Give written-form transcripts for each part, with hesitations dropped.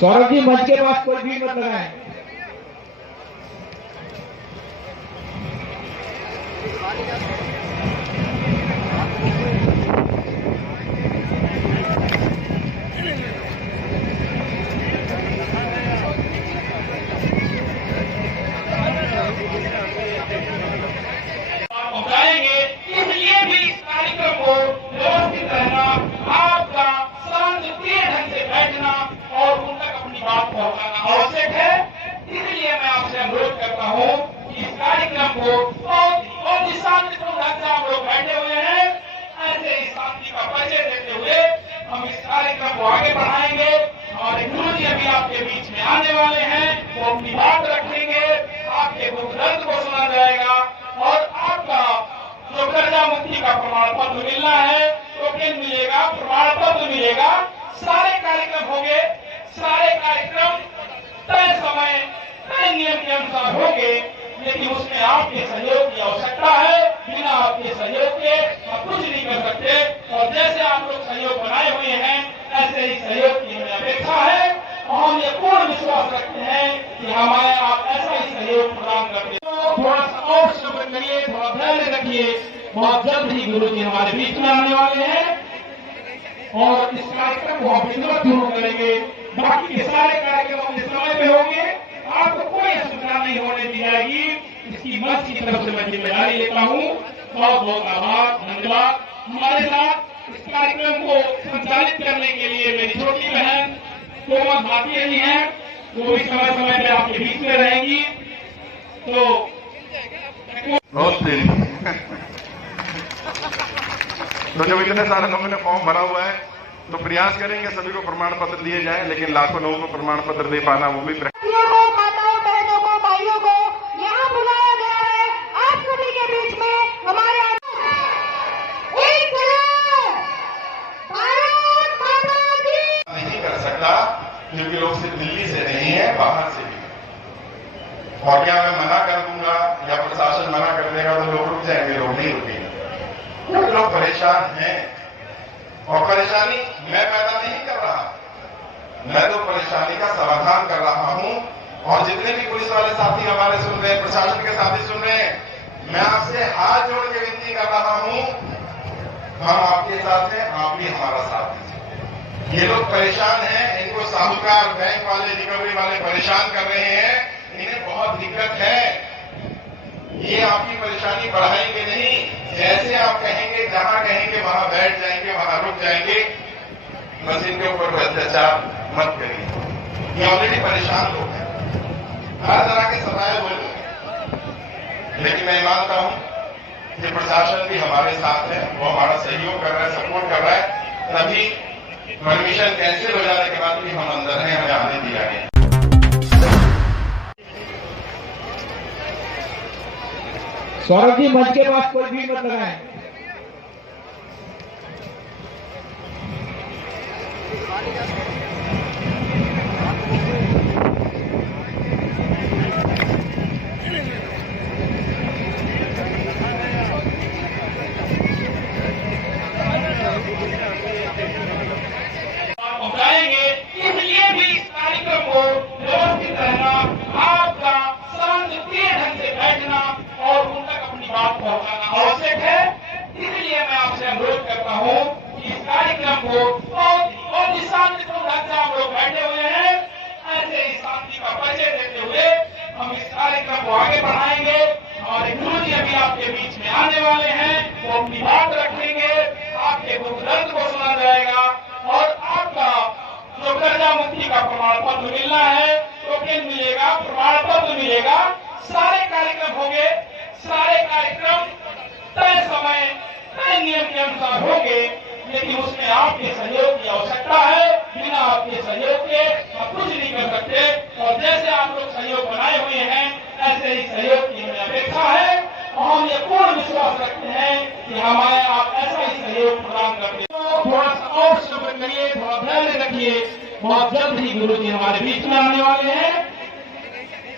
सौरभ जी मंच के पास कोई भीड़ मत लगाएं। इसलिए भी इस कार्यक्रम को व्यवस्थित रहना, आपका शांतिप्रिय ढंग से बैठना और उन तक अपनी बात पहुंचाना आवश्यक है। इसलिए मैं आपसे अनुरोध करता हूं कि इस कार्यक्रम को बहुत ही शांतिपूर्ण ढंग से आप लोग बैठे हुए हैं, ऐसे ही शांति का परिचय देते हुए हम इस कार्यक्रम को आगे बढ़ाएंगे। हमारे गुरु जी अभी आपके बीच में आने वाले हैं, वो अपनी बात रखेंगे, आपके दुख दर्द को सुना जाएगा और आपका जो कर्जा मुक्ति का प्रमाण पत्र मिलना है, टोकन मिलेगा, प्रमाण पत्र मिलेगा। सारे कार्यक्रम होंगे, सारे कार्यक्रम तय समय तय नियम के अनुसार होंगे, लेकिन उसमें आपके सहयोग की आवश्यकता है। बिना आपके सहयोग के हम कुछ नहीं कर सकते और जैसे आप लोग सहयोग बनाए हुए हैं, ऐसे ही सहयोग की हमें अपेक्षा है और हम ये पूर्ण विश्वास रखते हैं कि हमारे आप ऐसा ही सहयोग प्रदान करते हैं। थोड़ा सा और सब्र करिए, थोड़ा धैर्य रखिए, बहुत जल्द ही गुरु जी हमारे बीच में आने वाले हैं और इस कार्यक्रम को हम विधिवत शुरू करेंगे। बाकी के सारे कार्यक्रम अपने समय पे होंगे, आपको कोई असुविधा नहीं होने दी जाएगी। इसकी मंच की तरफ से मैं जिम्मेदारी लेता हूँ। बहुत बहुत आभार, धन्यवाद। हमारे साथ इस कार्यक्रम को संचालित करने के लिए मेरी छोटी बहन कोमल भाटिया जी हैं, वो भी समय समय पे आपके बीच में रहेंगी। तो जब इतने सारे लोगों ने फॉर्म भरा हुआ है तो प्रयास करेंगे सभी को प्रमाण पत्र दिए जाएं, लेकिन लाखों लोगों को प्रमाण पत्र दे पाना वो भी माताओं बहनों को भाइयों को यहाँ बुलाया गया है। आप सभी के बीच में हमारे नहीं कर सकता, क्योंकि लोग सिर्फ दिल्ली से नहीं है, बाहर से भी। और क्या मैं मना कर दूंगा या प्रशासन मना कर देगा तो लोग रुक जाएंगे? लोग नहीं रुकेंगे, क्योंकि लोग परेशान हैं। और परेशानी मैं पैदा नहीं कर रहा, मैं तो परेशानी का समाधान कर रहा हूं। और जितने भी पुलिस वाले साथी हमारे सुन रहे हैं, प्रशासन के साथी सुन रहे हैं, मैं आपसे हाथ जोड़ के विनती कर रहा हूं, हम आपके साथ हैं, आप भी हमारा साथ दीजिए। ये लोग परेशान हैं, इनको साहूकार, बैंक वाले, रिकवरी वाले परेशान कर रहे हैं, इन्हें बहुत दिक्कत है। ये आपकी परेशानी बढ़ाएंगे नहीं, जैसे आप कहेंगे, जहां कहेंगे वहां बैठ जाएंगे, वहां रुक जाएंगे। बस इनके ऊपर अत्याचार मत करिए, ये ऑलरेडी परेशान लोग हैं, हर तरह के सताए हुए लोग हैं। लेकिन मैं मानता हूं कि प्रशासन भी हमारे साथ है, वो हमारा सहयोग कर रहा है, सपोर्ट कर रहा है। तभी परमिशन कैंसिल हो जाने के बाद भी हम अंदर हैं, हमें आने दिया गया। सौरभ जी मंच के पास कोई भीड़ मत लगाएं। पहुंचाएंगे। इसलिए भी इस कार्यक्रम को व्यवस्थित रहना, आपका शांतिप्रिय ढंग से बैठना और उन तक अपनी बात पहुंचाना आवश्यक है। इसलिए मैं आपसे अनुरोध करता हूं कि इस कार्यक्रम को बहुत ही शांतिपूर्ण ढंग से आप लोग बैठे हुए हैं, ऐसे ही शांति का परिचय देते हुए हम इस कार्यक्रम को आगे बढ़ाएंगे। हमारे गुरु जी अभी आपके बीच में आने वाले हैं, वो अपनी बात रखेंगे, आपके दुख दर्द को सुना जाएगा और आपका जो कर्जा मुक्ति का प्रमाण पत्र मिलना है, टोकन मिलेगा, प्रमाण पत्र मिलेगा। सारे कार्यक्रम होंगे, सारे कार्यक्रम तय समय तय नियम के अनुसार होंगे, लेकिन उसमें आपके सहयोग की आवश्यकता है। बिना आपके सहयोग के हम कुछ नहीं कर सकते और जैसे आप लोग सहयोग बनाए हुए हैं, ऐसे ही सहयोग की हमें अपेक्षा है और हम ये पूर्ण विश्वास रखते हैं कि हमारे आप ऐसा ही सहयोग प्रदान करते हैं। थोड़ा सा और सब्र करिए, थोड़ा धैर्य रखिए, बहुत जल्द ही गुरु जी हमारे बीच में आने वाले हैं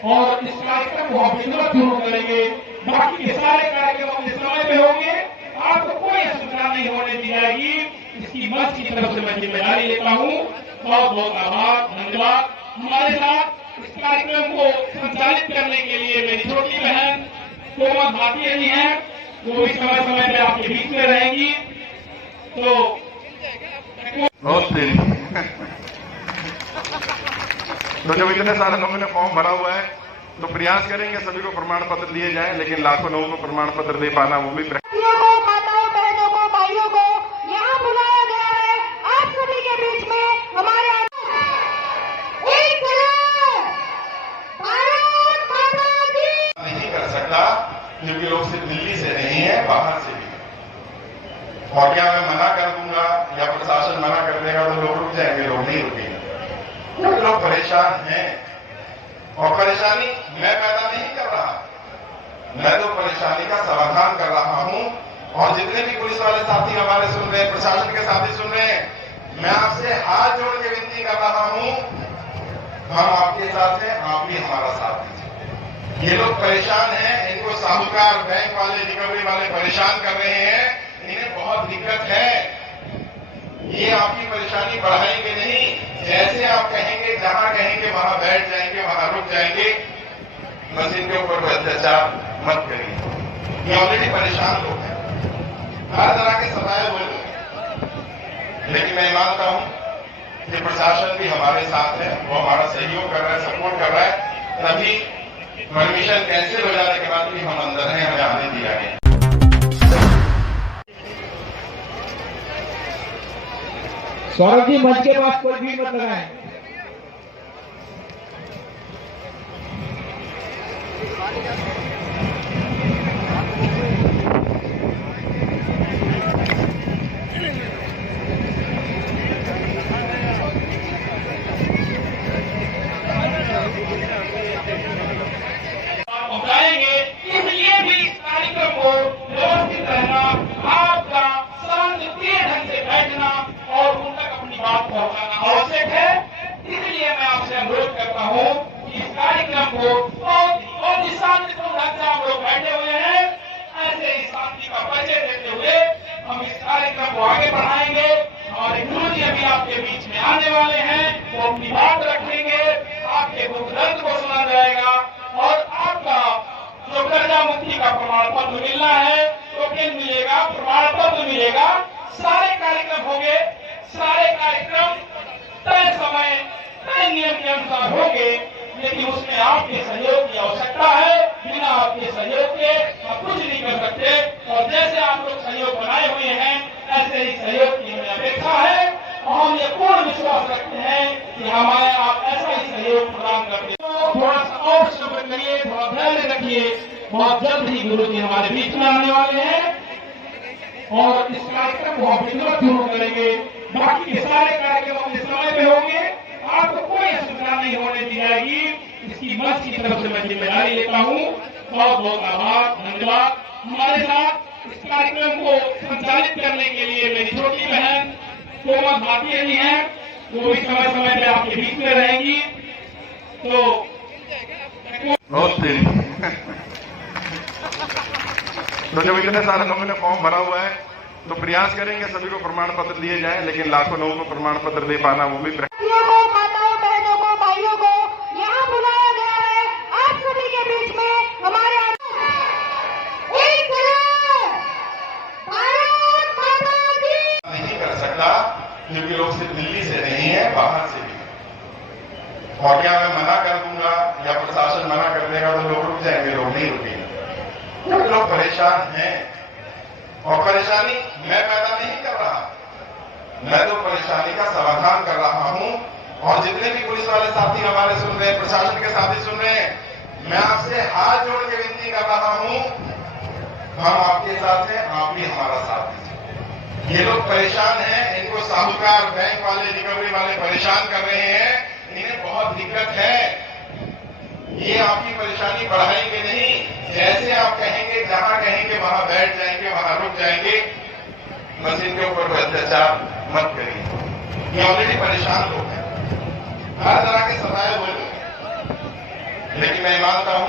और इस कार्यक्रम को हम विधिवत शुरू करेंगे। बाकी के सारे कार्यक्रम अपने समय पे होंगे, आपको कोई असुविधा नहीं होने दी जाएगी। इसकी मंच की तरफ से मैं जिम्मेदारी लेता हूँ। बहुत बहुत आभार, धन्यवाद। हमारे साथ इस कार्यक्रम को संचालित करने के लिए मेरी छोटी बहन कोमल भाटिया जी हैं, वो भी समय समय पे आपके बीच में रहेंगी। तो बहुत तेरी तो जब इतने सारे लोगों ने फॉर्म भरा हुआ है तो प्रयास करेंगे सभी को प्रमाण पत्र दिए जाएं, लेकिन लाखों लोगों को प्रमाण पत्र दे पाना वो भी माताओं बहनों को भाइयों को यहाँ बुलाया गया है। आप सभी के बीच में हमारे एक भारत माता की नहीं कर सकता, क्योंकि लोग सिर्फ दिल्ली से नहीं है, बाहर से भी। और क्या मैं मना कर दूंगा या प्रशासन मना कर देगा तो लोग रुक जाएंगे? लोग नहीं रुकेंगे, क्योंकि लोग परेशान हैं। और परेशानी मैं पैदा नहीं कर रहा, मैं तो परेशानी का समाधान कर रहा हूं। और जितने भी पुलिस वाले साथी हमारे सुन रहे हैं, प्रशासन के साथी सुन रहे हैं, मैं आपसे हाथ जोड़ के विनती कर रहा हूं, हम आपके साथ हैं, आप भी हमारा साथ दीजिए। ये लोग परेशान हैं, इनको साहूकार, बैंक वाले, रिकवरी वाले परेशान कर रहे हैं, इन्हें बहुत दिक्कत है। ये आपकी परेशानी बढ़ाएंगे नहीं, जैसे आप कहेंगे, जहां कहेंगे वहां बैठ जाएंगे, वहां रुक जाएंगे। बस इनके ऊपर अत्याचार मत करिए, ये ऑलरेडी परेशान लोग हैं, हर तरह के सताए हुए लोग हैं। लेकिन मैं मानता हूं कि प्रशासन भी हमारे साथ है, वो हमारा सहयोग कर रहा है, सपोर्ट कर रहा है। तभी परमिशन कैंसिल हो जाने के बाद भी हम अंदर हैं, हमें आने दिया गया। सौरभ जी मंच के पास कोई भी मत लगाएं। पहुंचाएंगे, इसलिए भी इस कार्यक्रम को व्यवस्थित रहना, आपका शांतिप्रिय ढंग से बैठना और उन तक अपनी बात पहुंचाना आवश्यक है। इसलिए मैं आपसे अनुरोध करता हूं कि इस कार्यक्रम को बहुत ही शांतिपूर्ण ढंग से आप लोग बैठे हुए हैं, ऐसे ही शांति का परिचय देते हुए हम इस कार्यक्रम को आगे बढ़ाएंगे। हमारे गुरु जी अभी आपके बीच में आने वाले हैं, वो अपनी बात रखेंगे, आपके दुख दर्द को सुना जाएगा और आपका जो कर्जा मुक्ति का प्रमाण पत्र मिलना है, टोकन मिलेगा, प्रमाण पत्र मिलेगा। सारे कार्यक्रम होंगे, सारे कार्यक्रम तय समय, तय नियम के अनुसार होंगे, लेकिन उसमें आपके सहयोग की आवश्यकता है। बिना आपके सहयोग के हम कुछ नहीं कर सकते। और जैसे आप लोग सहयोग बनाए हुए हैं, ऐसे ही सहयोग की हमें अपेक्षा है और हम ये पूर्ण विश्वास रखते हैं कि हमारे आप ऐसा ही सहयोग प्रदान करते हैं। थोड़ा सा और सब्र करिए, थोड़ा धैर्य रखिए, बहुत जल्द ही गुरु जी हमारे बीच में आने वाले हैं और इस कार्यक्रम को हम विधिवत शुरू करेंगे। बाकी के सारे कार्यक्रम अपने समय पे होंगे, आपको कोई असुविधा नहीं होने दी जाएगी। इसकी मंच की तरफ से मैं जिम्मेदारी लेता हूँ। बहुत बहुत आभार, धन्यवाद। हमारे साथ इस कार्यक्रम को संचालित करने के लिए मेरी छोटी बहन कोमल भाटिया जी हैं, वो भी समय समय पे आपके बीच में रहेंगी। तो बहुत तेरी तो जब इतने सारे लोगों ने फॉर्म भरा हुआ है तो प्रयास करेंगे सभी को प्रमाण पत्र दिए जाएं, लेकिन लाखों लोगों को प्रमाण पत्र दे पाना वो भी माताओं बहनों को भाइयों को यहाँ बुलाया गया है। आप सभी के बीच में हमारे एक भारत माता की नहीं कर सकता, क्योंकि लोग सिर्फ दिल्ली से नहीं है, बाहर से भी। और क्या मैं मना कर दूंगा या प्रशासन मना कर देगा तो लोग रुक जाएंगे? लोग नहीं रुकेंगे, क्योंकि लोग परेशान हैं। और परेशानी मैं पैदा नहीं कर रहा, मैं तो परेशानी का समाधान कर रहा हूं। और जितने भी पुलिस वाले साथी हमारे सुन रहे हैं, प्रशासन के साथी सुन रहे हैं, मैं आपसे हाथ जोड़ के विनती कर रहा हूं, हम आपके साथ हैं, आप भी हमारा साथ दीजिए। ये लोग परेशान हैं, इनको साहूकार, बैंक वाले, रिकवरी वाले परेशान कर रहे हैं, इन्हें बहुत दिक्कत है। ये आपकी परेशानी बढ़ाएंगे नहीं, जैसे आप कहेंगे, जहां कहेंगे वहां बैठ जाएंगे, वहां रुक जाएंगे। बस इनके ऊपर अत्याचार मत करिए, ये ऑलरेडी परेशान लोग हैं, हर तरह के सताए हुए लोग हैं। लेकिन मैं मानता हूं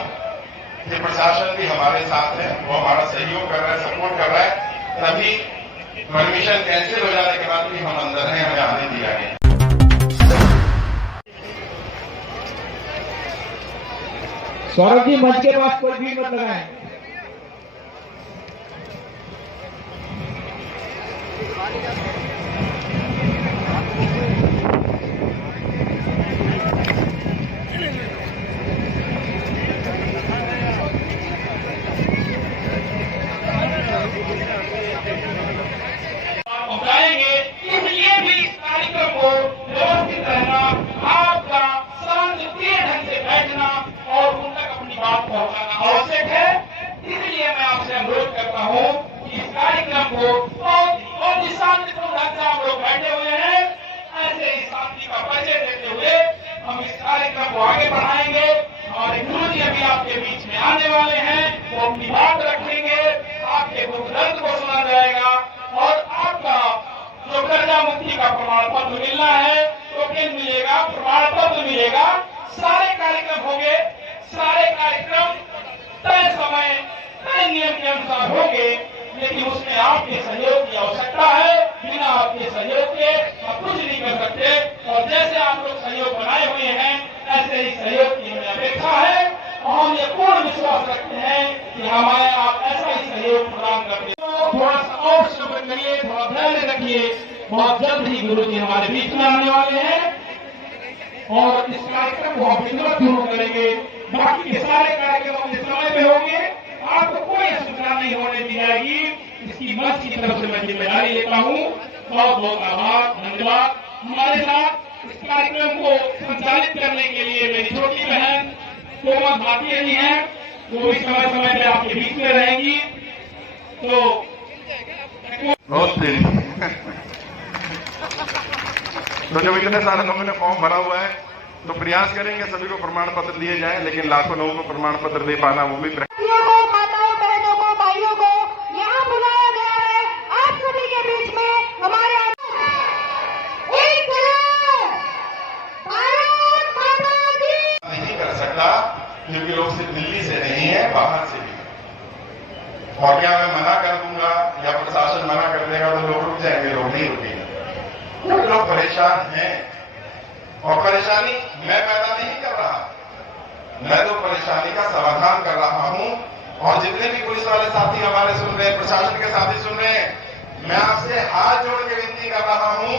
कि प्रशासन भी हमारे साथ है, वो हमारा सहयोग कर रहा है, सपोर्ट कर रहा है। तभी परमिशन कैंसिल हो जाने के बाद भी हम अंदर हैं, हमें आने दिया गया। सौरभ जी मंच के पास कोई भीड़ मत लगाएं। पहुंचाएंगे, इसलिए भी इस कार्यक्रम को व्यवस्थित रहना, आपका शांतिप्रिय ढंग से बैठना और उन तक अपनी बात पहुंचाना आवश्यक है। इसलिए मैं आपसे अनुरोध करता हूं कि इस कार्यक्रम को बहुत ही शांतिपूर्ण ढंग से आप लोग बैठे हुए हैं, ऐसे ही शांति का परिचय देते हुए हम इस कार्यक्रम को आगे बढ़ाएंगे। हमारे गुरु जी अभी आपके बीच में आने वाले हैं, वो अपनी बात रखेंगे, आपके दुख दर्द को सुना जाएगा और आपका जो कर्जा मुक्ति का प्रमाण पत्र मिलना है, टोकन मिलेगा, प्रमाण पत्र मिलेगा। सारे कार्यक्रम होंगे, सारे कार्यक्रम तय समय तय नियम के अनुसार होंगे, लेकिन उसमें आपके सहयोग की आवश्यकता है। बिना आपके सहयोग के हम कुछ नहीं कर सकते और जैसे आप लोग सहयोग बनाए हुए हैं, ऐसे ही सहयोग की हमें अपेक्षा है और हम ये पूर्ण विश्वास रखते हैं कि हमारे आप ऐसा ही सहयोग प्रदान करते हैं। थोड़ा सा और सब्र करिए, थोड़ा धैर्य रखिए, बहुत जल्द ही गुरु जी हमारे बीच में आने वाले हैं और इस कार्यक्रम को हम विधिवत शुरू करेंगे। बाकी के सारे कार्यक्रम अपने समय पे होंगे, आपको कोई असुविधा नहीं होने दी जाएगी। इसकी मंच की तरफ से मैं जिम्मेदारी लेता हूँ। बहुत बहुत आभार, धन्यवाद। हमारे साथ इस कार्यक्रम को संचालित करने के लिए मेरी छोटी बहन कोमल भाटी रही है, वो भी समय समय पे आपके बीच में रहेंगी। तो बहुत तेजी तो जब इतने सारे लोगों ने फॉर्म भरा हुआ है तो प्रयास करेंगे सभी को प्रमाण पत्र दिए जाए, लेकिन लाखों लोगों को प्रमाण पत्र दे पाना वो भी माताओं बहनों को भाइयों को यहाँ बुलाया गया है। आप सभी के बीच में हमारे एक भारत माता की नहीं कर सकता, क्योंकि लोग सिर्फ दिल्ली से नहीं है, बाहर से भी। और क्या मैं मना कर दूंगा या प्रशासन मना कर देगा तो लोग रुक जाएंगे? लोग नहीं रुकेंगे। लोग परेशान हैं और परेशानी मैं पैदा नहीं कर रहा, मैं तो परेशानी का समाधान कर रहा हूं। और जितने भी पुलिस वाले साथी हमारे सुन रहे हैं, प्रशासन के साथी सुन रहे हैं, मैं आपसे हाथ जोड़ के विनती कर रहा हूं,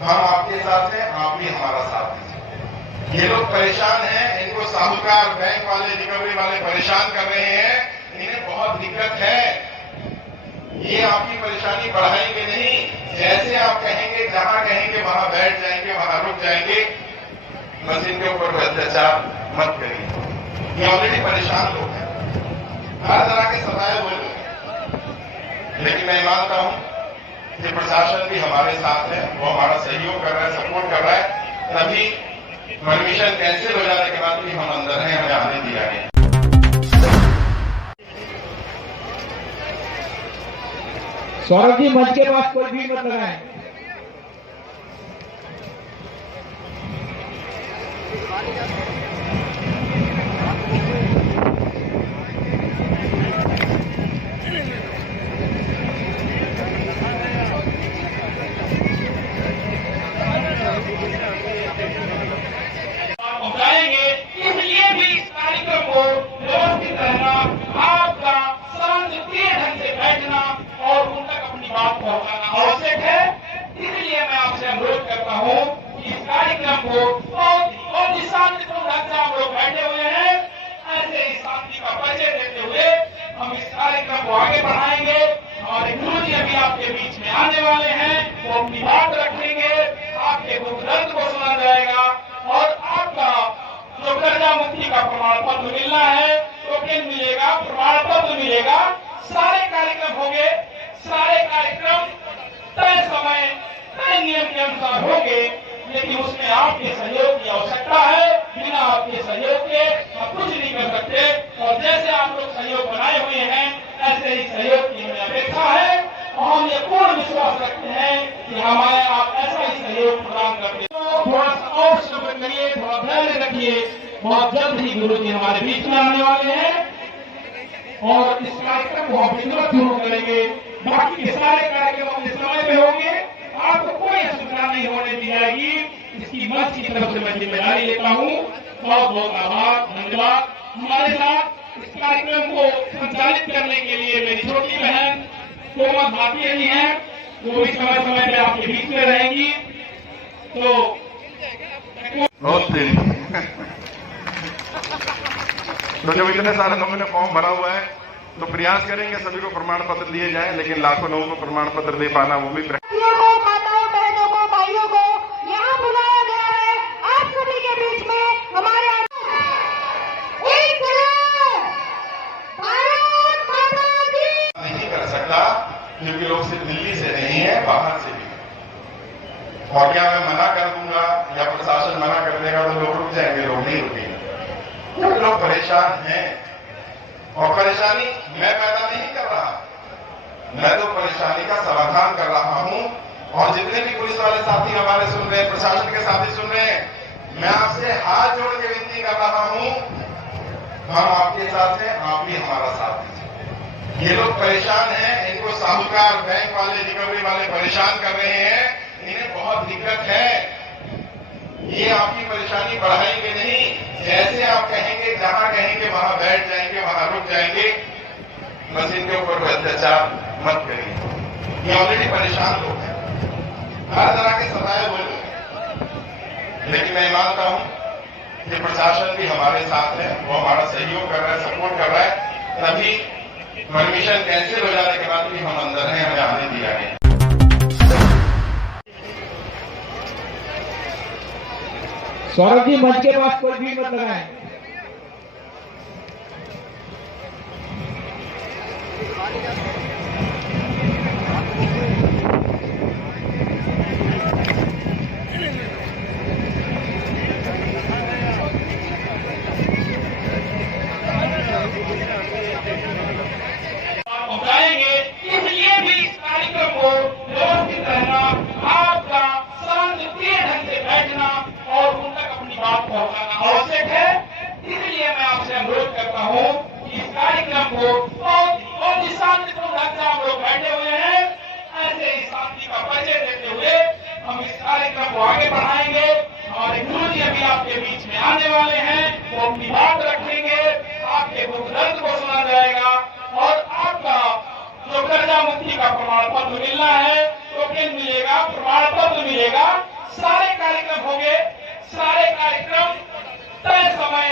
हम आपके साथ हैं, आप भी हमारा साथ दीजिए। ये लोग परेशान हैं, इनको साहूकार, बैंक वाले, रिकवरी वाले परेशान कर रहे हैं, इन्हें बहुत दिक्कत है। ये आपकी परेशानी बढ़ाएंगे नहीं, जैसे आप कहेंगे, जहां कहेंगे वहां बैठ जाएंगे, वहां रुक जाएंगे। बस इनके ऊपर अत्याचार मत करिए, ये ऑलरेडी परेशान लोग हैं, हर तरह के सताए हुए लोग हैं। लेकिन मैं मानता हूं कि प्रशासन भी हमारे साथ है, वो हमारा सहयोग कर रहा है, सपोर्ट कर रहा है। तभी परमिशन कैंसिल हो जाने के बाद भी हम अंदर हैं, हमें आने दिया गया। सौरभ जी मंच के पास कोई भीड़ मत लगाएं। पहुंचाएंगे, इसलिए भी इस कार्यक्रम को व्यवस्थित रहना, आपका शांतिप्रिय ढंग से बैठना और उन तक अपनी बात पहुंचाना आवश्यक है। इसलिए मैं आपसे अनुरोध करता हूं कि इस कार्यक्रम को बहुत ही शांतिपूर्ण ढंग से आप लोग बैठे हुए हैं, ऐसे ही शांति का परिचय देते हुए हम इस कार्यक्रम को आगे बढ़ाएंगे। हमारे गुरु जी अभी आपके बीच में आने वाले हैं, वो अपनी बात रखेंगे, आपके दुख दर्द को सुना जाएगा और आपका जो कर्जा मुक्ति का प्रमाण पत्र मिलना है, टोकन मिलेगा, प्रमाण पत्र मिलेगा। सारे कार्यक्रम होंगे, सारे कार्यक्रम तय समय तय नियम के अनुसार होंगे, लेकिन उसमें आपके सहयोग की आवश्यकता है। बिना आपके सहयोग के हम कुछ नहीं कर सकते और जैसे आप लोग सहयोग बनाए हुए हैं, ऐसे ही सहयोग की हमें अपेक्षा है और हम ये पूर्ण विश्वास रखते हैं कि हमारे आप ऐसा ही सहयोग प्रदान करते हैं। थोड़ा सा और सब्र करिए, थोड़ा धैर्य रखिए, बहुत जल्द ही गुरु जी हमारे बीच में आने वाले हैं और इस कार्यक्रम को हम विधिवत शुरू करेंगे। बाकी के सारे कार्यक्रम अपने समय पे होंगे, आपको कोई असुविधा नहीं होने दी जाएगी। इसकी मंच की तरफ से मैं जिम्मेदारी लेता हूँ। बहुत बहुत आभार, धन्यवाद। हमारे साथ इस कार्यक्रम को संचालित करने के लिए मेरी छोटी बहन कोमल भाटिया जी हैं, वो भी समय समय पे आपके बीच में रहेंगी। तो बहुत तेजी तो जब इतने सारे लोगों ने फॉर्म भरा हुआ है तो प्रयास करेंगे सभी को प्रमाण पत्र दिए जाएं, लेकिन लाखों लोगों को प्रमाण पत्र दे पाना वो भी माताओं, बहनों को, भाइयों को यहाँ बुलाया गया है। आप सभी के बीच में हमारे एक भारत माता की नहीं कर सकता, क्योंकि लोग सिर्फ दिल्ली से नहीं है, बाहर से भी। और क्या मैं मना कर दूंगा या प्रशासन मना कर देगा तो लोग रुक जाएंगे? लोग नहीं रुकेंगे, क्योंकि लोग परेशान हैं। और परेशानी मैं पैदा नहीं कर रहा, मैं तो परेशानी का समाधान कर रहा हूं। और जितने भी पुलिस वाले साथी हमारे सुन रहे हैं, प्रशासन के साथी सुन रहे हैं, मैं आपसे हाथ जोड़ के विनती कर रहा हूं, हम आपके साथ हैं, आप भी हमारा साथ दीजिए। ये लोग परेशान हैं, इनको साहूकार, बैंक वाले, रिकवरी वाले परेशान कर रहे हैं, इन्हें बहुत दिक्कत है। ये आपकी परेशानी बढ़ाएंगे नहीं, जैसे आप कहेंगे, जहां कहेंगे वहां बैठ जाएंगे, वहां रुक जाएंगे। बस इनके ऊपर अत्याचार मत करिए, ये ऑलरेडी परेशान लोग हैं, हर तरह के सताए हुए लोग हैं। लेकिन मैं मानता हूं कि प्रशासन भी हमारे साथ है, वो हमारा सहयोग कर रहा है, सपोर्ट कर रहा है। तभी परमिशन कैंसिल हो जाने के बाद भी हम अंदर हैं, हमें आने दिया गया। सौरभ जी मंच के पास कोई भी मत लगाएं। पहुंचाएंगे, इसलिए भी इस कार्यक्रम को व्यवस्थित रहना, आपका शांतिप्रिय ढंग से बैठना और उन तक अपनी बात पहुंचाना आवश्यक है। इसलिए मैं आपसे अनुरोध करता हूं कि इस कार्यक्रम को और जिस शांतिपूर्ण ढंग से आप लोग बैठे हुए हैं, ऐसे ही शांति का परिचय देते हुए हम इस कार्यक्रम को आगे बढ़ाएंगे। हमारे गुरु जी अभी आपके बीच में आने वाले हैं, वो अपनी बात रखेंगे, आपके दुख दर्द को सुना जाएगा और आपका जो कर्जा मुक्ति का प्रमाण पत्र मिलना है, टोकन मिलेगा, प्रमाण पत्र मिलेगा। सारे कार्यक्रम होंगे, सारे कार्यक्रम तय समय,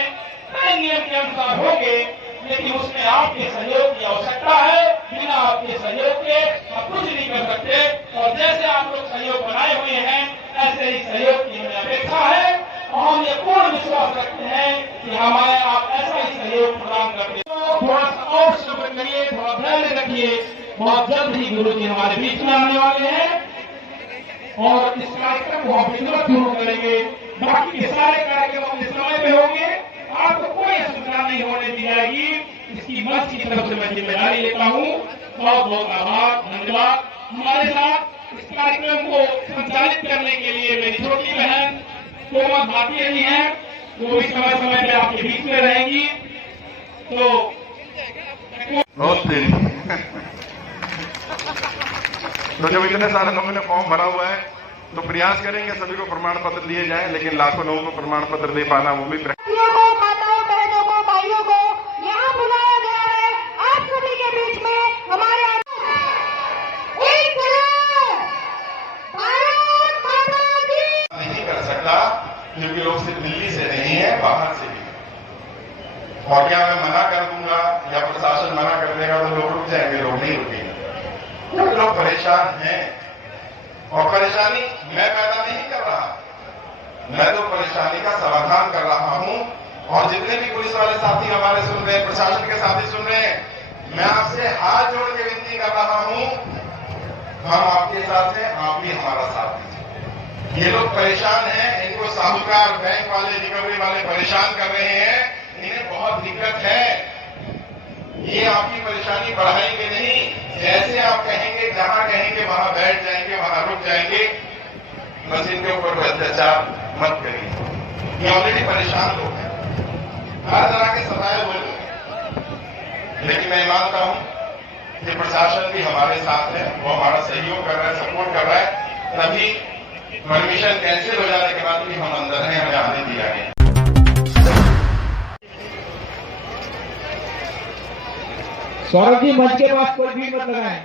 तय नियम के अनुसार होंगे, लेकिन उसमें आपके सहयोग की आवश्यकता है। बिना आपके सहयोग के हम कुछ नहीं कर सकते। और जैसे आप लोग सहयोग बनाए हुए हैं, ऐसे ही सहयोग की हमें अपेक्षा है और हम ये पूर्ण विश्वास रखते हैं कि हमारे आप ऐसा ही सहयोग प्रदान करते हैं। थोड़ा सा और सब्र करिए, थोड़ा धैर्य रखिए, बहुत जल्द ही गुरु जी हमारे बीच में आने वाले हैं और इस कार्यक्रम को हम विधिवत शुरू करेंगे। बाकी के सारे कार्यक्रम अपने समय पे होंगे, आपको कोई असुविधा नहीं होने दी जाएगी। इसकी मंच की तरफ से मैं जिम्मेदारी लेता हूँ। बहुत बहुत आभार, धन्यवाद। हमारे साथ इस कार्यक्रम को संचालित करने के लिए मेरी छोटी बहन कोमल भाटिया जी हैं, वो भी समय समय पे आपके बीच में रहेंगी। तो बहुत तेजी तो जब इतने सारे लोगों ने फॉर्म भरा हुआ है तो प्रयास करेंगे सभी को प्रमाण पत्र दिए जाएं, लेकिन लाखों लोगों को प्रमाण पत्र दे पाना वो भी माताओं, बहनों को, भाइयों को यहाँ बुलाया गया है। आप सभी के बीच में हमारे एक भारत माता की नहीं कर सकता, क्योंकि लोग सिर्फ दिल्ली से नहीं है, बाहर से भी। और क्या मैं मना कर दूंगा या प्रशासन मना कर देगा तो लोग रुक जाएंगे? लोग नहीं रुकेंगे, क्योंकि लोग परेशान हैं। और परेशानी मैं पैदा नहीं कर रहा, मैं तो परेशानी का समाधान कर रहा हूं। और जितने भी पुलिस वाले साथी हमारे सुन रहे हैं, प्रशासन के साथी सुन रहे हैं, मैं आपसे हाथ जोड़ के विनती कर रहा हूं, हम आपके साथ हैं, आप भी हमारा साथ दीजिए। ये लोग परेशान हैं, इनको साहूकार, बैंक वाले, रिकवरी वाले परेशान कर रहे हैं, इन्हें बहुत दिक्कत है। ये आपकी परेशानी बढ़ाएंगे नहीं, जैसे आप कहेंगे, जहां कहेंगे वहां बैठ जाएंगे, वहां रुक जाएंगे। बस इनके ऊपर अत्याचार मत करिए, ये ऑलरेडी परेशान लोग हैं, हर तरह के सताए हुए लोग हैं। लेकिन मैं मानता हूं कि प्रशासन भी हमारे साथ है, वो हमारा सहयोग कर रहा है, सपोर्ट कर रहा है। तभी परमिशन कैंसिल हो जाने के बाद भी हम अंदर हैं, हमें आने दिया गया। सौरभ जी मंच के पास कोई भीड़ मत लगाएं।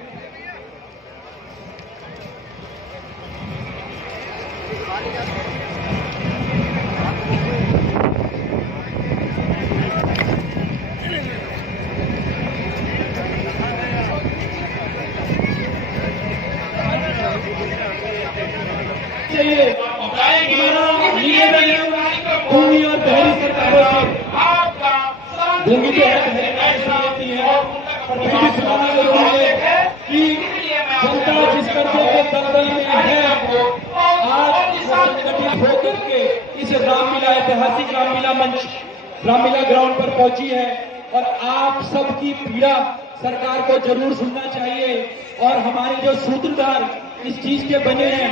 चाहिए भूमि और बहरी सरकारों से भूमि जो है लेती है और फिर भी सुनाना जरूरी है कि जनता जिस कर्जे के दलदल में है आज संगठित होकर के इस रामलीला ऐतिहासिक रामलीला मंच रामलीला ग्राउंड पर पहुंची है और आप सबकी पीड़ा सरकार को जरूर सुनना चाहिए। और हमारे जो सूत्रधार इस चीज के बने हैं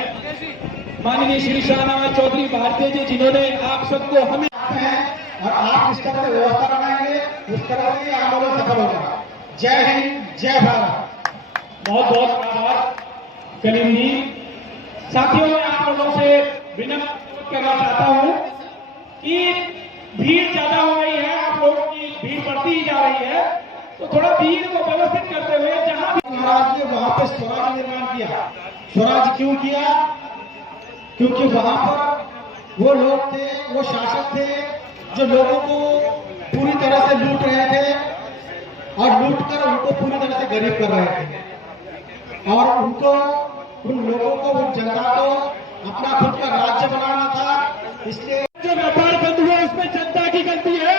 माननीय श्री शाहनवाज चौधरी भारतीय जी, जिन्होंने आप सबको हमें और आप इस तरह से व्यवस्था बनाएंगे, उस तरह से आंदोलन सफल होगा। जय हिंद, जय भारत। बहुत बहुत आभार कलीम जी। साथियों, मैं आप लोगों से विनम्र करना चाहता हूं कि भीड़ ज्यादा हो गई है, आप लोगों की भीड़ बढ़ती ही जा रही है, तो थोड़ा भीड़ को व्यवस्थित करते हुए जहां भी महाराज ने वहां पे स्वराज निर्माण किया। स्वराज क्यों किया? क्योंकि वहां पर वो लोग थे, वो शासक थे जो लोगों को पूरी तरह से लूट रहे थे और लूट कर उनको पूरी तरह से गरीब कर रहे थे और उनको उन लोगों को, उन जनता को अपना खुद का राज्य बनाना था। इसलिए जो व्यापार बंद हुआ उसमें जनता की गलती है।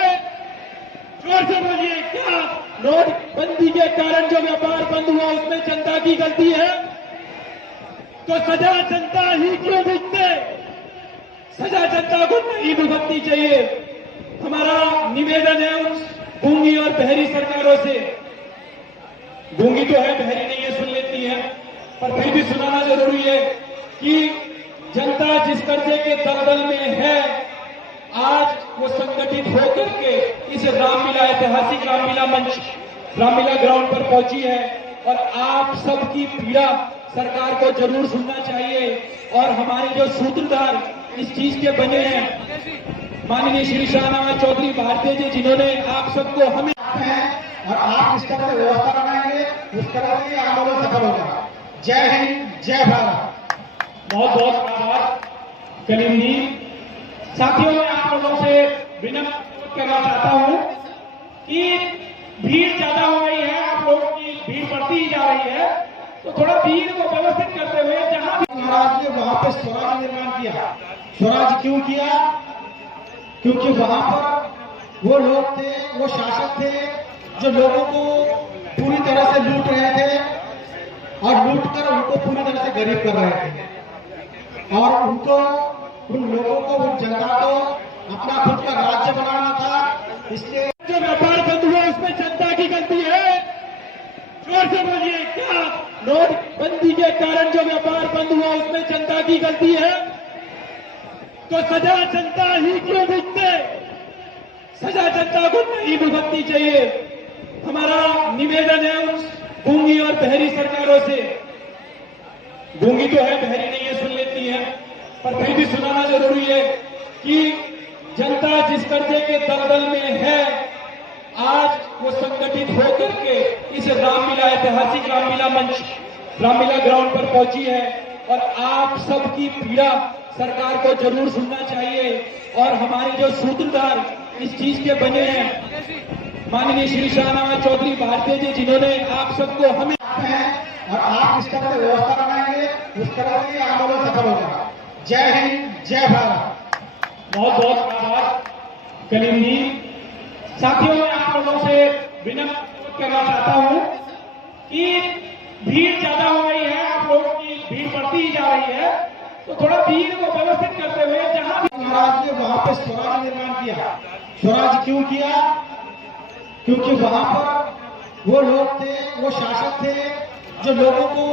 जोर से बोलिए, क्या नोटबंदी के कारण जो व्यापार बंद हुआ उसमें जनता की गलती है? तो सजा जनता ही क्यों भुगते? सजा जनता को नहीं भुगतनी चाहिए। हमारा निवेदन है उन गूंगी और बहरी सरकारों से, गूंगी तो है, बहरी नहीं है, सुन लेती है, पर फिर भी सुनाना जरूरी है कि जनता जिस कर्जे के दलदल में है आज वो संगठित होकर के इस रामलीला ऐतिहासिक रामलीला मंच रामलीला ग्राउंड पर पहुंची है और आप सबकी पीड़ा सरकार को जरूर सुनना चाहिए। और हमारे जो सूत्रधार इस चीज के बने हैं माननीय श्री शाहनवाज चौधरी भारतीय जी, जिन्होंने आप सबको हमें और आप इस तरह से व्यवस्था बनाएंगे, उस तरह से आंदोलन सफल होगा। जय हिंद, जय भारत। बहुत बहुत आभार कलीम जी। साथियों, मैं आप लोगों से विनम्र करना चाहता हूं कि भीड़ ज्यादा हो गई है, आप लोगों की भीड़ बढ़ती ही जा रही है, तो थोड़ा भीड़ को व्यवस्थित करते हुए जहां भी महाराज ने वहां पे स्वराज निर्माण किया। स्वराज क्यों किया? क्योंकि वहां पर वो लोग थे, वो शासक थे जो लोगों को पूरी तरह से लूट रहे थे और लूट कर उनको पूरी तरह से गरीब कर रहे थे और उनको, उन लोगों को, उन जनता को अपना खुद का राज्य बनाना था। इसलिए जो व्यापार बंद हुआ उसमें जनता की गलती है। जोर से बोलिए, क्या नोटबंदी के कारण जो व्यापार बंद हुआ उसमें जनता की गलती है? तो सजा जनता ही क्यों भुगते? सजा जनता को नहीं भुगतनी चाहिए। हमारा निवेदन है उन गूंगी और बहरी सरकारों से, गूंगी तो है, बहरी नहीं है, सुन लेती है, पर फिर भी सुनाना जरूरी है कि जनता जिस कर्जे के दलदल में है आज वो संगठित होकर के इस रामलीला ऐतिहासिक रामलीला मंच रामलीला ग्राउंड पर पहुंची है और आप सबकी पीड़ा सरकार को जरूर सुनना चाहिए। और हमारे जो सूत्रधार इस चीज के बने हैं माननीय श्री शाहनवाज चौधरी भारतीय जी, जिन्होंने आप सबको हमें और आप इस तरह से व्यवस्था बनाएंगे, उस तरह से आंदोलन सफल होगा। जय हिंद, जय भारत। बहुत बहुत आभार कलीम जी। साथियों, मैं आप लोगों से विनम्र करना चाहता हूं कि भीड़ ज्यादा हो गई है, आप लोगों की भीड़ बढ़ती ही जा रही है, तो थोड़ा भीड़ को व्यवस्थित करते हुए जहां भी महाराज ने वहां पे स्वराज निर्माण किया। स्वराज क्यों किया? क्योंकि वहां पर वो लोग थे, वो शासक थे जो लोगों को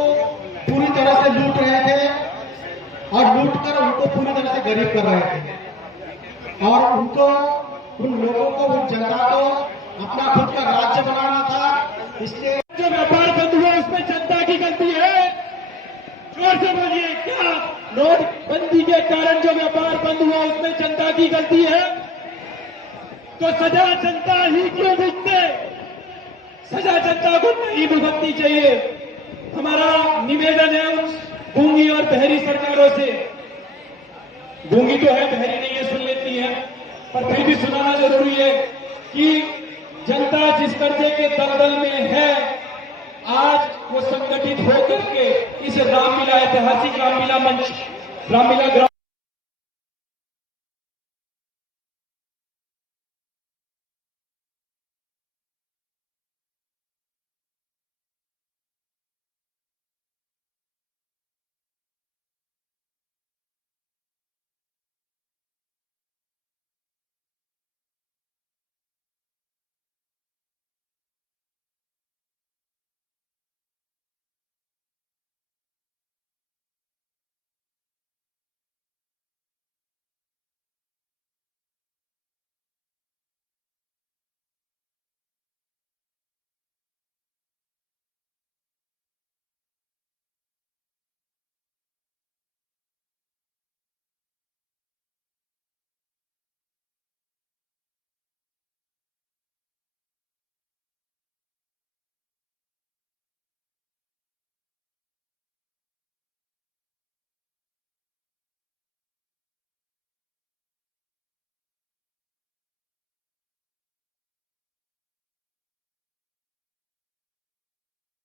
पूरी तरह से लूट रहे थे और लूट कर उनको पूरी तरह से गरीब कर रहे थे और उनको, उन लोगों को, उन जनता को अपना खुद का राज्य बनाना था। इसलिए जो व्यापार बंद हुआ उसमें जनता की गलती है। जोर से बोलिए, क्या नोटबंदी के कारण जो व्यापार बंद हुआ उसमें जनता की गलती है? तो सजा जनता ही क्यों भुगते? सजा जनता को नहीं भुगतनी चाहिए। हमारा निवेदन है उन गूंगी और बहरी सरकारों से, गूंगी तो है बहरी नहीं है, सुन लेती है, पर फिर भी सुनाना जरूरी है कि जनता जिस कर्जे के दलदल में है, आज वो संगठित होकर के इस रामलीला, ऐतिहासिक रामलीला मंच, रामलीला ग्राउंड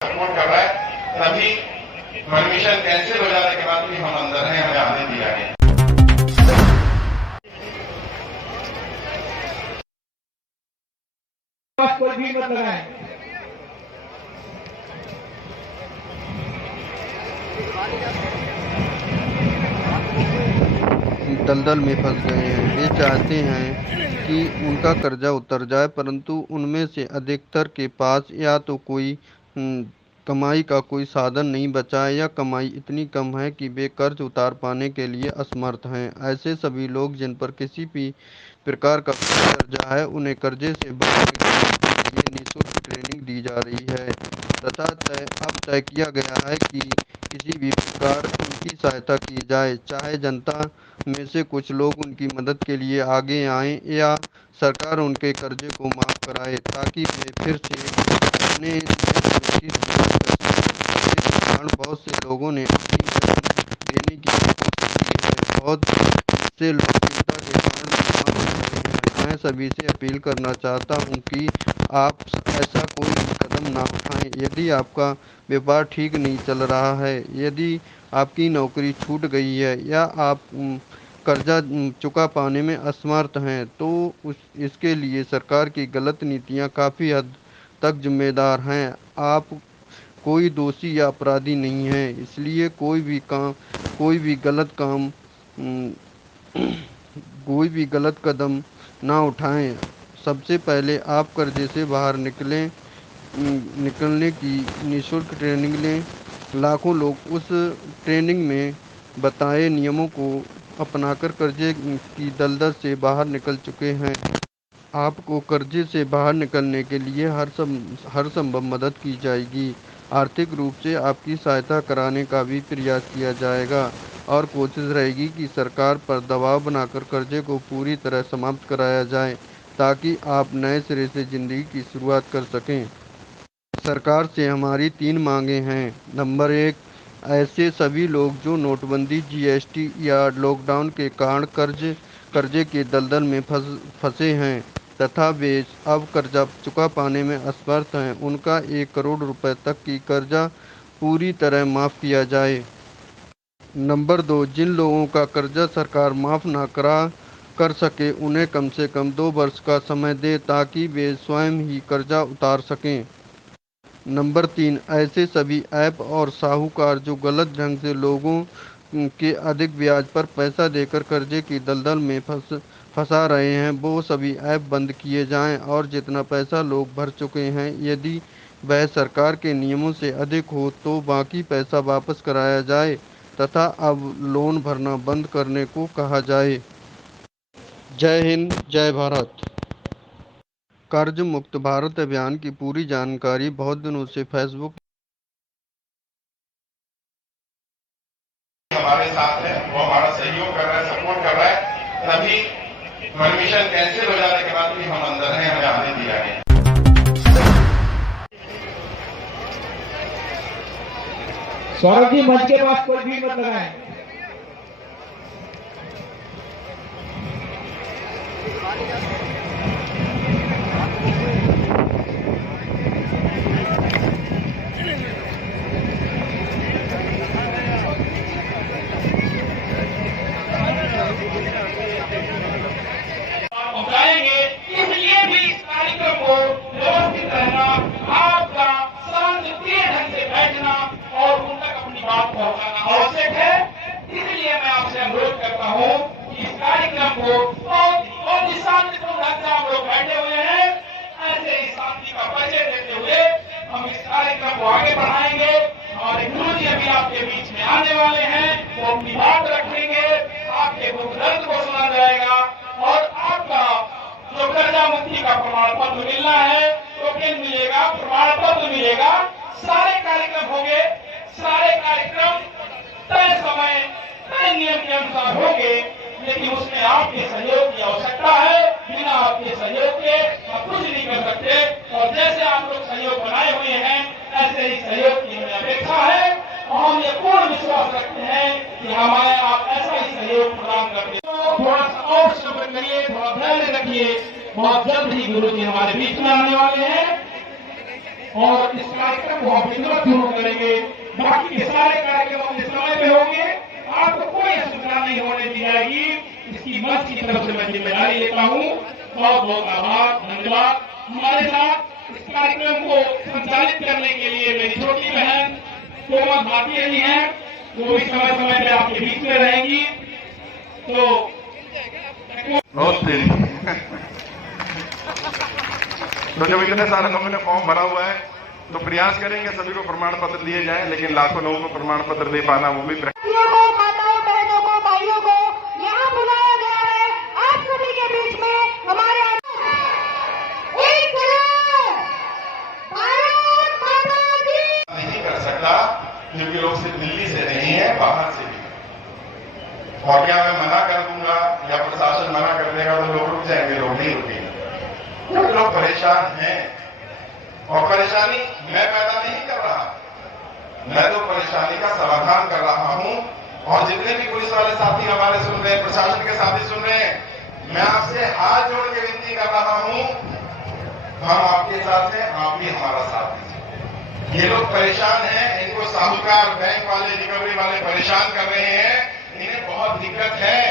सपोर्ट कर रहा है, तभी परमिशन कैंसिल हो जाने के बाद भी हम अंदर हैं, हमें आने दिया गया। कोई भी मत लगाएं। दलदल में फंस गए हैं। वे चाहते हैं कि उनका कर्जा उतर जाए, परंतु उनमें से अधिकतर के पास या तो कोई कमाई का कोई साधन नहीं बचा है या कमाई इतनी कम है कि वे कर्ज उतार पाने के लिए असमर्थ हैं। ऐसे सभी लोग जिन पर किसी भी प्रकार का कर्जा है, उन्हें कर्जे से बाहर निकलने के लिए निःशुल्क ट्रेनिंग दी जा रही है तथा अब तय किया गया है कि किसी भी प्रकार उनकी सहायता की जाए, चाहे जनता में से कुछ लोग उनकी मदद के लिए आगे आएं या सरकार उनके कर्जे को माफ कराए ताकि वे फिर से अपने इस कारण बहुत से लोगों ने अपनी रकम देने की कोशिश की है। बहुत से लोग चिंता के कारण बीमार हो रहे हैं। मैं सभी से अपील करना चाहता हूं कि आप ऐसा कोई कदम ना उठाएं। यदि आपका व्यापार ठीक नहीं चल रहा है, यदि आपकी नौकरी छूट गई है या आप कर्जा चुका पाने में असमर्थ हैं, तो इसके लिए सरकार की गलत नीतियां काफ़ी हद तक जिम्मेदार हैं। आप कोई दोषी या अपराधी नहीं हैं, इसलिए कोई भी गलत कदम ना उठाएं। सबसे पहले आप कर्जे से बाहर निकलने की निःशुल्क ट्रेनिंग लें। लाखों लोग उस ट्रेनिंग में बताए नियमों को अपनाकर कर्जे की दलदल से बाहर निकल चुके हैं। आपको कर्जे से बाहर निकलने के लिए हर संभव मदद की जाएगी। आर्थिक रूप से आपकी सहायता कराने का भी प्रयास किया जाएगा और कोशिश रहेगी कि सरकार पर दबाव बनाकर कर्जे को पूरी तरह समाप्त कराया जाए ताकि आप नए सिरे से ज़िंदगी की शुरुआत कर सकें। सरकार से हमारी 3 मांगें हैं। नंबर 1, ऐसे सभी लोग जो नोटबंदी, जीएसटी या लॉकडाउन के कारण कर्जे के दलदल में फंसे हैं तथा वे अब कर्जा चुका पाने में असमर्थ हैं, उनका 1 करोड़ रुपए तक की कर्जा पूरी तरह माफ़ किया जाए। नंबर 2, जिन लोगों का कर्जा सरकार माफ़ ना कर सके, उन्हें कम से कम 2 वर्ष का समय दे ताकि वे स्वयं ही कर्जा उतार सकें। नंबर 3, ऐसे सभी ऐप और साहूकार जो गलत ढंग से लोगों के अधिक ब्याज पर पैसा देकर कर्जे की दलदल में फंसा रहे हैं, वो सभी ऐप बंद किए जाएं और जितना पैसा लोग भर चुके हैं, यदि वह सरकार के नियमों से अधिक हो तो बाकी पैसा वापस कराया जाए तथा अब लोन भरना बंद करने को कहा जाए। जय हिंद, जय भारत। कर्ज मुक्त भारत अभियान की पूरी जानकारी बहुत दिनों से फेसबुक हमारे साथ है, वो हमारा सहयोग कर रहा है, सपोर्ट कर रहा है, तभी परमिशन कैंसिल हो जाने के बाद भी हम अंदर हैं, हमें आने दिया गया। सौरभ जी मंच के पास कोई भी मत लगाएं। पहुंचाएंगे, इसलिए भी इस कार्यक्रम को व्यवस्थित रहना, आपका शांतिप्रिय ढंग से बैठना और उन तक अपनी बात पहुंचाना आवश्यक है। इसलिए मैं आपसे अनुरोध करता हूं कि इस कार्यक्रम को और जिस शांतिपूर्ण ढंग से आप लोग बैठे हुए हैं, ऐसे ही शांति का परिचय देते हुए हम इस कार्यक्रम को आगे बढ़ाएंगे। हमारे गुरु जी अभी आपके बीच में आने वाले हैं, वो अपनी बात रखेंगे, आपके दुख दर्द को सुना जाएगा और आपका जो कर्जा मुक्ति का प्रमाण पत्र मिलना है, टोकन मिलेगा, प्रमाण पत्र मिलेगा। सारे कार्यक्रम होंगे, सारे कार्यक्रम तय समय तय नियम के अनुसार होंगे, लेकिन उसमें आपके सहयोग की आवश्यकता है। बिना आपके सहयोग के हम कुछ नहीं कर सकते और जैसे आप लोग सहयोग बनाए हुए हैं, ऐसे ही सहयोग की हमें अपेक्षा है और हम ये पूर्ण विश्वास रखते हैं कि हमारे आप ऐसा ही सहयोग प्रदान करते हैं। थोड़ा सा और सब्र करिए, थोड़ा धैर्य रखिए, बहुत जल्द ही गुरु जी हमारे बीच में आने वाले हैं और इस कार्यक्रम को हम विधिवत शुरू करेंगे। बाकी के सारे कार्यक्रम अपने समय पे होंगे, आपको कोई असुविधा नहीं होने दी जाएगी। इसकी मंच की तरफ से मैं जिम्मेदारी लेता हूँ। बहुत बहुत आभार, धन्यवाद। हमारे साथ इस कार्यक्रम को संचालित करने के लिए मेरी छोटी बहन कोमल भाटिया जी हैं, वो भी समय समय पे आपके बीच में रहेंगी। तो तो जब इतने सारे लोगों ने फॉर्म भरा हुआ है तो प्रयास करेंगे सभी को प्रमाण पत्र दिए जाएं, लेकिन लाखों लोगों को प्रमाण पत्र दे पाना वो भी माताओं बहनों को भाइयों को यहाँ बुलाया गया है। आप सभी के बीच में हमारे एक भारत माता की नहीं कर सकता, क्योंकि लोग सिर्फ दिल्ली से नहीं है, बाहर से भी। और क्या मैं मना कर दूंगा या प्रशासन मना कर देगा तो लोग रुक जाएंगे? लोग नहीं रुकेंगे, क्योंकि लोग परेशान हैं। और परेशानी मैं पैदा नहीं कर रहा, मैं तो परेशानी का समाधान कर रहा हूं। और जितने भी पुलिस वाले साथी हमारे सुन रहे हैं, प्रशासन के साथी सुन रहे हैं, मैं आपसे हाथ जोड़ के विनती कर रहा हूं, हम आपके साथ हैं, आप भी हमारा साथ दीजिए। ये लोग परेशान हैं, इनको साहूकार, बैंक वाले, रिकवरी वाले परेशान कर रहे हैं, इन्हें बहुत दिक्कत है।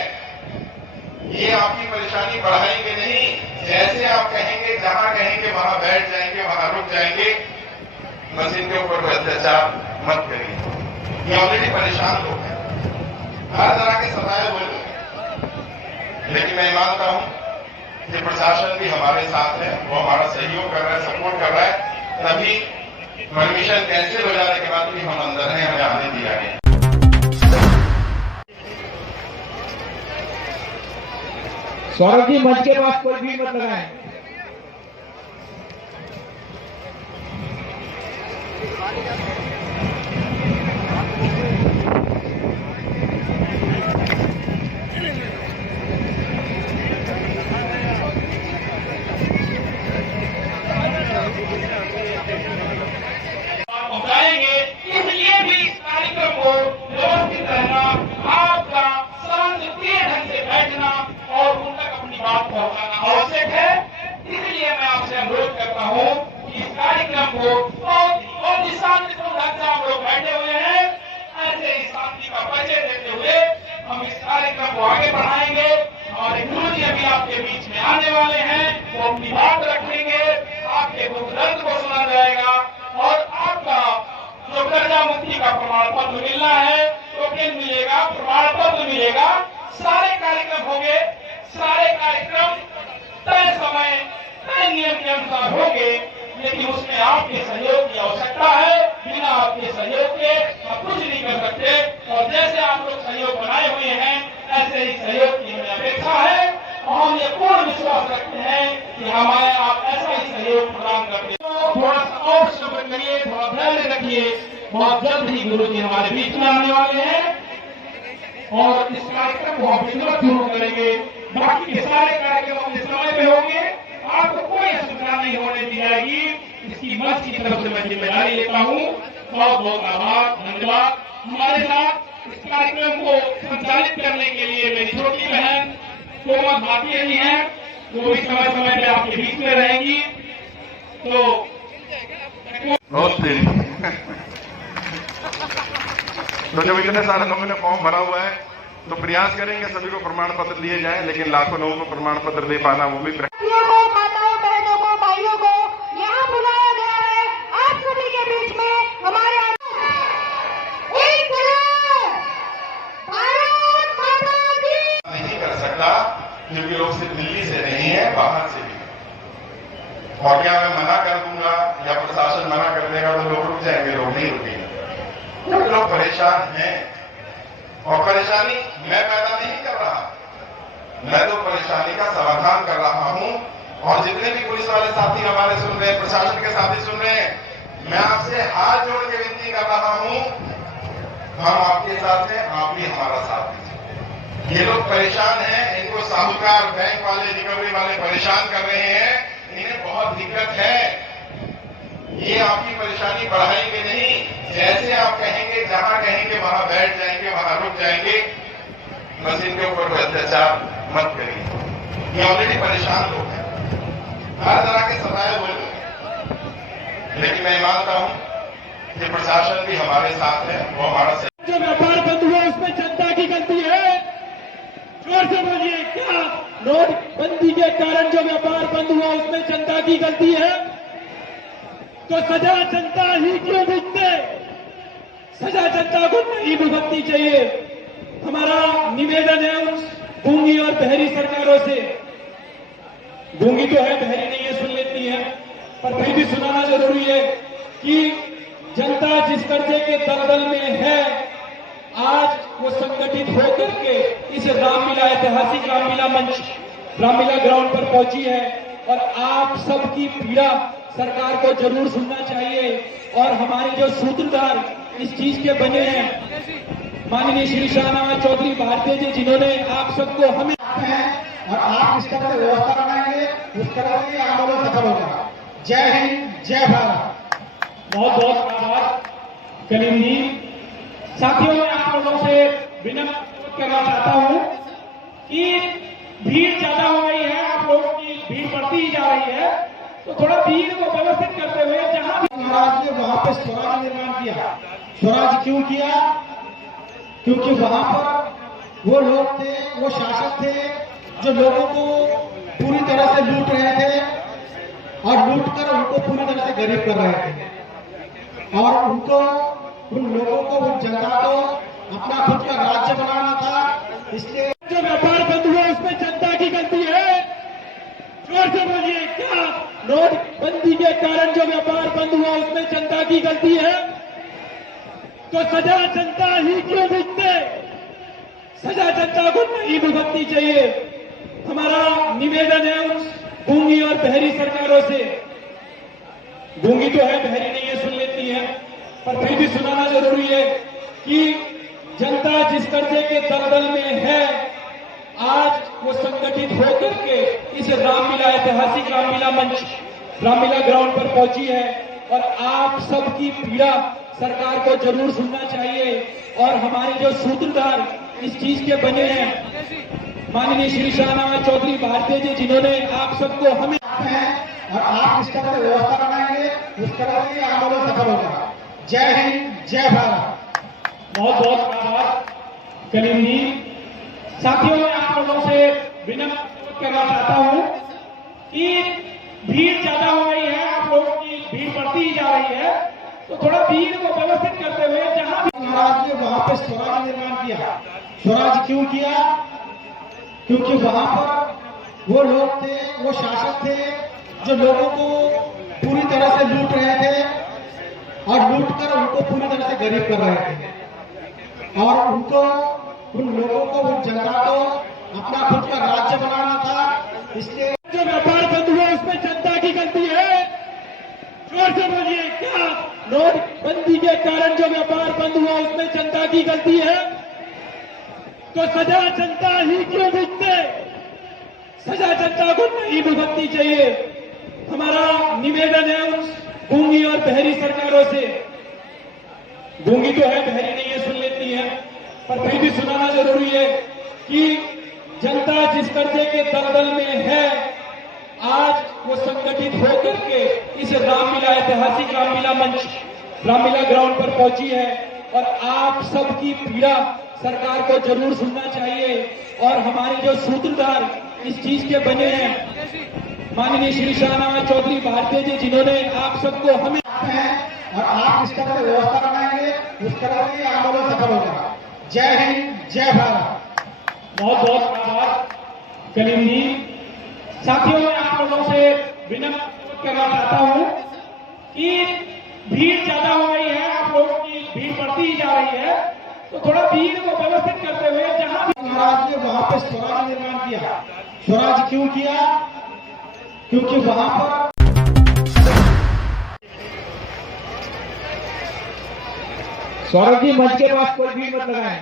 ये आपकी परेशानी बढ़ाएंगे नहीं, जैसे आप कहेंगे, जहां कहेंगे वहां बैठ जाएंगे, वहां रुक जाएंगे। बस इनके ऊपर अत्याचार मत करिए, ये ऑलरेडी परेशान लोग हैं, हर तरह के सताए हुए लोग हैं। लेकिन मैं मानता हूं कि प्रशासन भी हमारे साथ है, वो हमारा सहयोग कर रहा है, सपोर्ट कर रहा है। तभी परमिशन कैंसिल हो जाने के बाद भी हम अंदर हैं, हमें आने दिया गया। सौरभ जी मंच के पास कोई भी मत लगाएं। पहुंचाएंगे, इसलिए भी इस कार्यक्रम को व्यवस्थित रहना, आपका शांतिप्रिय ढंग से बैठना और उन तक अपनी बात पहुंचाना आवश्यक है। इसलिए मैं आपसे अनुरोध करता हूं कि इस कार्यक्रम को और जिस शांतिपूर्ण ढंग से आप लोग बैठे हुए हैं, ऐसे ही शांति का परिचय देते हुए हम इस कार्यक्रम को आगे बढ़ाएंगे। हमारे गुरु जी अभी आपके बीच में आने वाले हैं, वो अपनी बात रखेंगे, आपके दुख दर्द को सुना जाएगा और आपका जो कर्जा मुक्ति का प्रमाण पत्र मिलना है, टोकन मिलेगा, प्रमाण पत्र मिलेगा। सारे कार्यक्रम होंगे, सारे कार्यक्रम तय समय तय नियम के अनुसार होंगे, लेकिन उसमें आपके सहयोग की आवश्यकता है। बिना आपके सहयोग के हम कुछ नहीं कर सकते और जैसे आप लोग सहयोग बनाए हुए हैं, ऐसे ही सहयोग की हमें अपेक्षा है और हम ये पूर्ण विश्वास रखते हैं कि हमारे आप ऐसा ही सहयोग प्रदान करते हैं। थोड़ा सा और सब्र करिए, थोड़ा धैर्य रखिए, बहुत जल्द ही गुरु जी हमारे बीच में आने वाले हैं और इस कार्यक्रम को हम विधिवत शुरू करेंगे। बाकी के सारे कार्यक्रम अपने समय पे होंगे, आपको कोई असुविधा नहीं होने दी जाएगी। इसकी मंच की तरफ से मैं जिम्मेदारी लेता हूँ। बहुत बहुत आभार, धन्यवाद। हमारे साथ इस कार्यक्रम को संचालित करने के लिए मेरी छोटी बहन कोमल भाटिया जी हैं, वो भी समय समय पे आपके बीच में रहेंगी। तो तो जब इतने सारे लोगों ने फॉर्म भरा हुआ है तो प्रयास करेंगे सभी को प्रमाण पत्र दिए जाएं, लेकिन लाखों लोगों को प्रमाण पत्र दे पाना वो भी माताओं बहनों को भाइयों को यहाँ बुलाया गया है। आप सभी के बीच में हमारे भारत माता की नहीं कर सकता, क्योंकि लोग सिर्फ दिल्ली से नहीं है, बाहर से भी। और क्या मैं मना कर दूंगा या प्रशासन मना कर देगा तो लोग रुक जाएंगे? लोग नहीं रुकेंगे। लोग परेशान हैं, और परेशानी मैं पैदा नहीं कर रहा, मैं तो परेशानी का समाधान कर रहा हूं। और जितने भी पुलिस वाले साथी हमारे सुन रहे हैं, प्रशासन के साथी सुन रहे हैं, मैं आपसे हाथ जोड़ के विनती कर रहा हूं, हम आपके साथ हैं, आप भी हमारा साथ दीजिए। ये लोग परेशान हैं, इनको साहूकार बैंक वाले रिकवरी वाले परेशान कर रहे हैं, इन्हें बहुत दिक्कत है। ये आपकी परेशानी बढ़ाएंगे नहीं, जैसे आप कहेंगे, जहां कहेंगे वहां बैठ जाएंगे, वहां रुक जाएंगे। बस इनके ऊपर कोई अत्याचार मत करिए, ये ऑलरेडी परेशान लोग हैं, हर तरह के सताए हुए लोग हैं। लेकिन मैं मानता हूं कि प्रशासन भी हमारे साथ है, वो हमारा जो व्यापार बंद हुआ उसमें जनता की गलती है। जोर से बोलिए, क्या नोटबंदी के कारण जो व्यापार बंद हुआ उसमें जनता की गलती है? तो सजा जनता ही क्यों भुगते? सजा जनता को नहीं भुगतनी चाहिए। हमारा निवेदन है उन गूंगी और बहरी सरकारों से, गूंगी तो है, बहरी नहीं है, सुन लेती है, पर फिर भी सुनाना जरूरी है कि जनता जिस कर्जे के दलदल में है, आज वो संगठित होकर के इस रामलीला, ऐतिहासिक रामलीला मंच, रामलीला ग्राउंड पर पहुंची है। और आप सबकी पीड़ा सरकार को जरूर सुनना चाहिए। और हमारे जो सूत्रधार इस चीज के बने हैं, माननीय श्री शाहनवाज चौधरी भारतीय जी, जिन्होंने आप सबको हमें और आप इस तरह से व्यवस्था बनाएंगे, उस तरह से आंदोलन सफल होगा। जय हिंद, जय भारत। बहुत बहुत आभार कलीम जी। साथियों, मैं आप लोगों से विनम्र करना चाहता हूं कि भीड़ ज्यादा हो गई है, आप लोगों की भीड़ बढ़ती ही जा रही है, तो थोड़ा भीड़ को व्यवस्थित करते हुए जहां भी महाराज ने वहां पे स्वराज निर्माण किया। स्वराज क्यों किया? क्योंकि वहां पर वो लोग थे, वो शासक थे जो लोगों को पूरी तरह से लूट रहे थे, और लूट कर उनको पूरी तरह से गरीब कर रहे थे। और उनको, उन लोगों को, उन जनता को अपना खुद का राज्य बनाना था। इसलिए जो व्यापार बंद हुआ उसमें जनता की गलती है। जोर से बोलिए, क्या नोटबंदी के कारण जो व्यापार बंद हुआ उसमें जनता की गलती है? तो सजा जनता ही क्यों भुगते? सजा जनता को नहीं भुगतनी चाहिए। हमारा निवेदन है उन गूंगी और बहरी सरकारों से, गूंगी तो है, बहरी नहीं है, सुन लेती है, पर फिर भी सुनाना जरूरी है कि जनता जिस कर्जे के दलदल में है, आज वो संगठित होकर के इस रामलीला, ऐतिहासिक रामलीला मंच, रामलीला ग्राउंड पर पहुंची है। और आप सबकी पीड़ा सरकार को जरूर सुनना चाहिए। और हमारे जो सूत्रधार इस चीज के बने हैं, माननीय श्री शाहनवाज चौधरी भारतीय जी, जिन्होंने आप सबको हमें और आप इस तरह से व्यवस्था बनाएंगे, उस तरह से आंदोलन सफल होगा। जय हिंद, जय भारत। बहुत बहुत आभार कलीम जी। साथियों, मैं आप लोगों से विनम्र करना चाहता हूं कि भीड़ ज्यादा हो गई है, आप लोगों की भीड़ बढ़ती ही जा रही है, तो थोड़ा भीड़ को व्यवस्थित करते हुए जहां भी महाराज ने वहां पे स्वराज निर्माण किया। स्वराज क्यों किया? क्योंकि वहां पर वो लोग थे, वो शासक थे जो लोगों को पूरी तरह से लूट रहे थे, और लूट कर उनको पूरी तरह से गरीब कर रहे थे। और उनको, उन लोगों को, उन जनता को अपना खुद का राज्य बनाना था। इसलिए जो व्यापार बंद हुआ उसमें जनता की गलती है। जोर से बोलिए, क्या नोटबंदी के कारण जो व्यापार बंद हुआ उसमें जनता की गलती है? तो सजा जनता ही क्यों भुगते? सजा जनता को नहीं भुगतनी चाहिए। हमारा निवेदन है उन गूंगी और बहरी सरकारों से, गूंगी तो है, बहरी नहीं है, सुन है, पर फिर भी सुनाना जरूरी है कि जनता जिस कर्जे के दलदल में है, आज वो संगठित होकर के इस रामलीला, ऐतिहासिक रामलीला मंच, रामलीला ग्राउंड पर पहुंची है। और आप सबकी पीड़ा सरकार को जरूर सुनना चाहिए। और हमारे जो सूत्रधार इस चीज के बने हैं, माननीय श्री शाहनवाज चौधरी भारतीय जी, जिन्होंने आप सबको हमें और आप इस तरह से व्यवस्था बनाएंगे, उस तरह से आंदोलन सफल होगा। जय हिंद, जय भारत। बहुत बहुत आभार कलीम जी। साथियों, मैं आप लोगों से विनम्र करना चाहता हूं कि भीड़ ज्यादा हो रही है, आप लोगों की भीड़ बढ़ती ही जा रही है, तो थोड़ा भीड़ को व्यवस्थित करते हुए जहां भी महाराज ने वहां पे स्वराज निर्माण किया। स्वराज क्यों किया? क्योंकि वहां पर सौरभ जी मंच के पास कोई भीड़ मत लगाएं।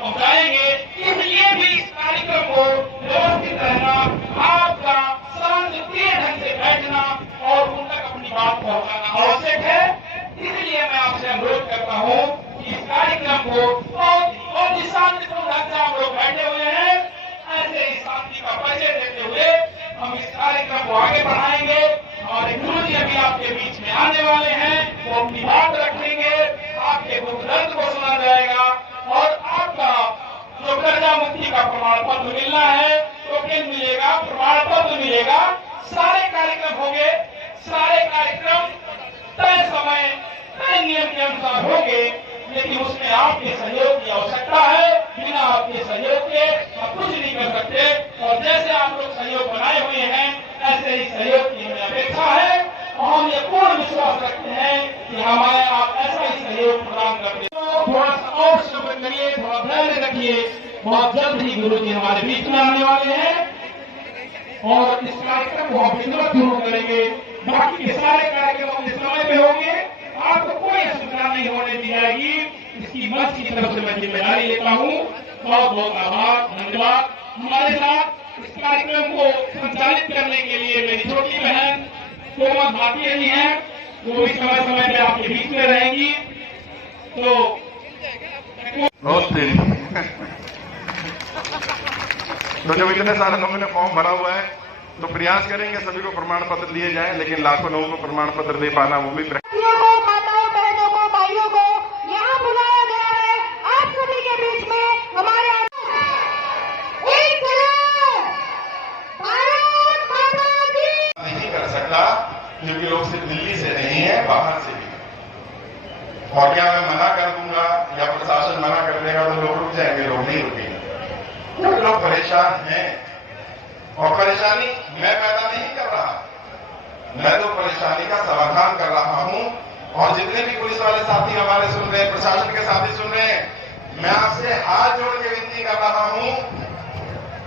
पहुंचाएंगे, इसलिए भी इस कार्यक्रम को व्यवस्थित रहना, आपका शांतिप्रिय ढंग से बैठना और उन तक अपनी बात पहुंचाना आवश्यक है। इसलिए मैं आपसे अनुरोध करता हूं कि इस कार्यक्रम को बहुत ही शांतिपूर्ण ढंग से आप लोग बैठे हुए हैं, ऐसे ही शांति का परिचय देते हुए हम इस कार्यक्रम को आगे बढ़ाएंगे। हमारे गुरु जी अभी आपके बीच में आने वाले हैं, वो अपनी बात रखेंगे, आपके दुख दर्द को सुना जाएगा और आपका जो कर्जा मुक्ति का प्रमाण पत्र मिलना है, टोकन मिलेगा, प्रमाण पत्र मिलेगा। सारे कार्यक्रम होंगे, सारे कार्यक्रम तय समय, तय नियम के अनुसार होंगे, लेकिन उसमें आपके सहयोग की आवश्यकता है। बिना आपके सहयोग के हम कुछ नहीं कर सकते। और जैसे आप लोग सहयोग बनाए हुए हैं, ऐसे ही सहयोग की हमें अपेक्षा है और हम ये पूर्ण विश्वास रखते हैं कि हमारे आप ऐसा ही सहयोग प्रदान करते हैं। थोड़ा सा और सब्र करिए, थोड़ा धैर्य रखिए, बहुत जल्द ही गुरु जी हमारे बीच में आने वाले हैं और इस कार्यक्रम को हम विधिवत शुरू करेंगे। बाकी के सारे कार्यक्रम अपने समय पे होंगे, आपको कोई असुविधा नहीं होने दी जाएगी। इसकी मंच की तरफ से मैं जिम्मेदारी लेता हूँ। बहुत बहुत आभार, धन्यवाद। हमारे साथ इस कार्यक्रम को संचालित करने के लिए मेरी छोटी बहन कोमल भाटिया जी हैं, वो भी समय समय पे आपके बीच में रहेंगी। तो बहुत तेजी तो जब इतने सारे लोगों ने फॉर्म भरा हुआ है तो प्रयास करेंगे सभी को प्रमाण पत्र दिए जाएं, लेकिन लाखों लोगों को प्रमाण पत्र दे पाना वो भी माताओं, बहनों को, भाइयों को यहाँ बुलाया गया है। आप सभी के बीच में हमारे एक भारत माता की नहीं कर सकता, क्योंकि लोग सिर्फ दिल्ली से नहीं है, बाहर से भी। और क्या मैं मना कर दूंगा या प्रशासन मना कर देगा तो लोग रुक जाएंगे? लोग नहीं रुकेंगे, क्योंकि लोग परेशान हैं। और परेशानी मैं पैदा नहीं कर रहा, मैं तो परेशानी का समाधान कर रहा हूं। और जितने भी पुलिस वाले साथी हमारे सुन रहे हैं, प्रशासन के साथी सुन रहे हैं, मैं आपसे हाथ जोड़ के विनती कर रहा हूं,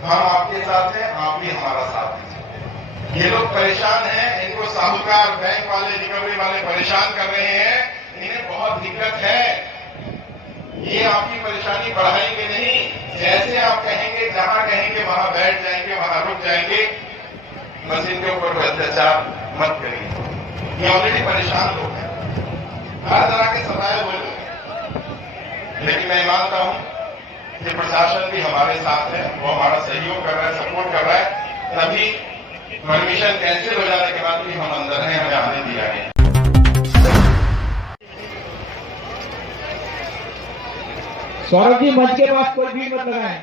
हम आपके साथ हैं, आप भी हमारा साथ दीजिए। ये लोग परेशान हैं, इनको साहूकार, बैंक वाले, रिकवरी वाले परेशान कर रहे हैं, इन्हें बहुत दिक्कत है। ये आपकी परेशानी बढ़ाएंगे नहीं, जैसे आप कहेंगे, जहां कहेंगे वहां बैठ जाएंगे, वहां रुक जाएंगे। बस इनके ऊपर अत्याचार मत करिए, ये ऑलरेडी परेशान लोग हैं, हर तरह के सताए हुए लोग हैं। लेकिन मैं मानता हूं कि प्रशासन भी हमारे साथ है, वो हमारा सहयोग कर रहा है, सपोर्ट कर रहा है। तभी परमिशन कैंसिल हो जाने के बाद भी हम अंदर हैं, हमें आने दिया गया। सौरभ जी मंच के पास कोई भीड़ मत लगाएं।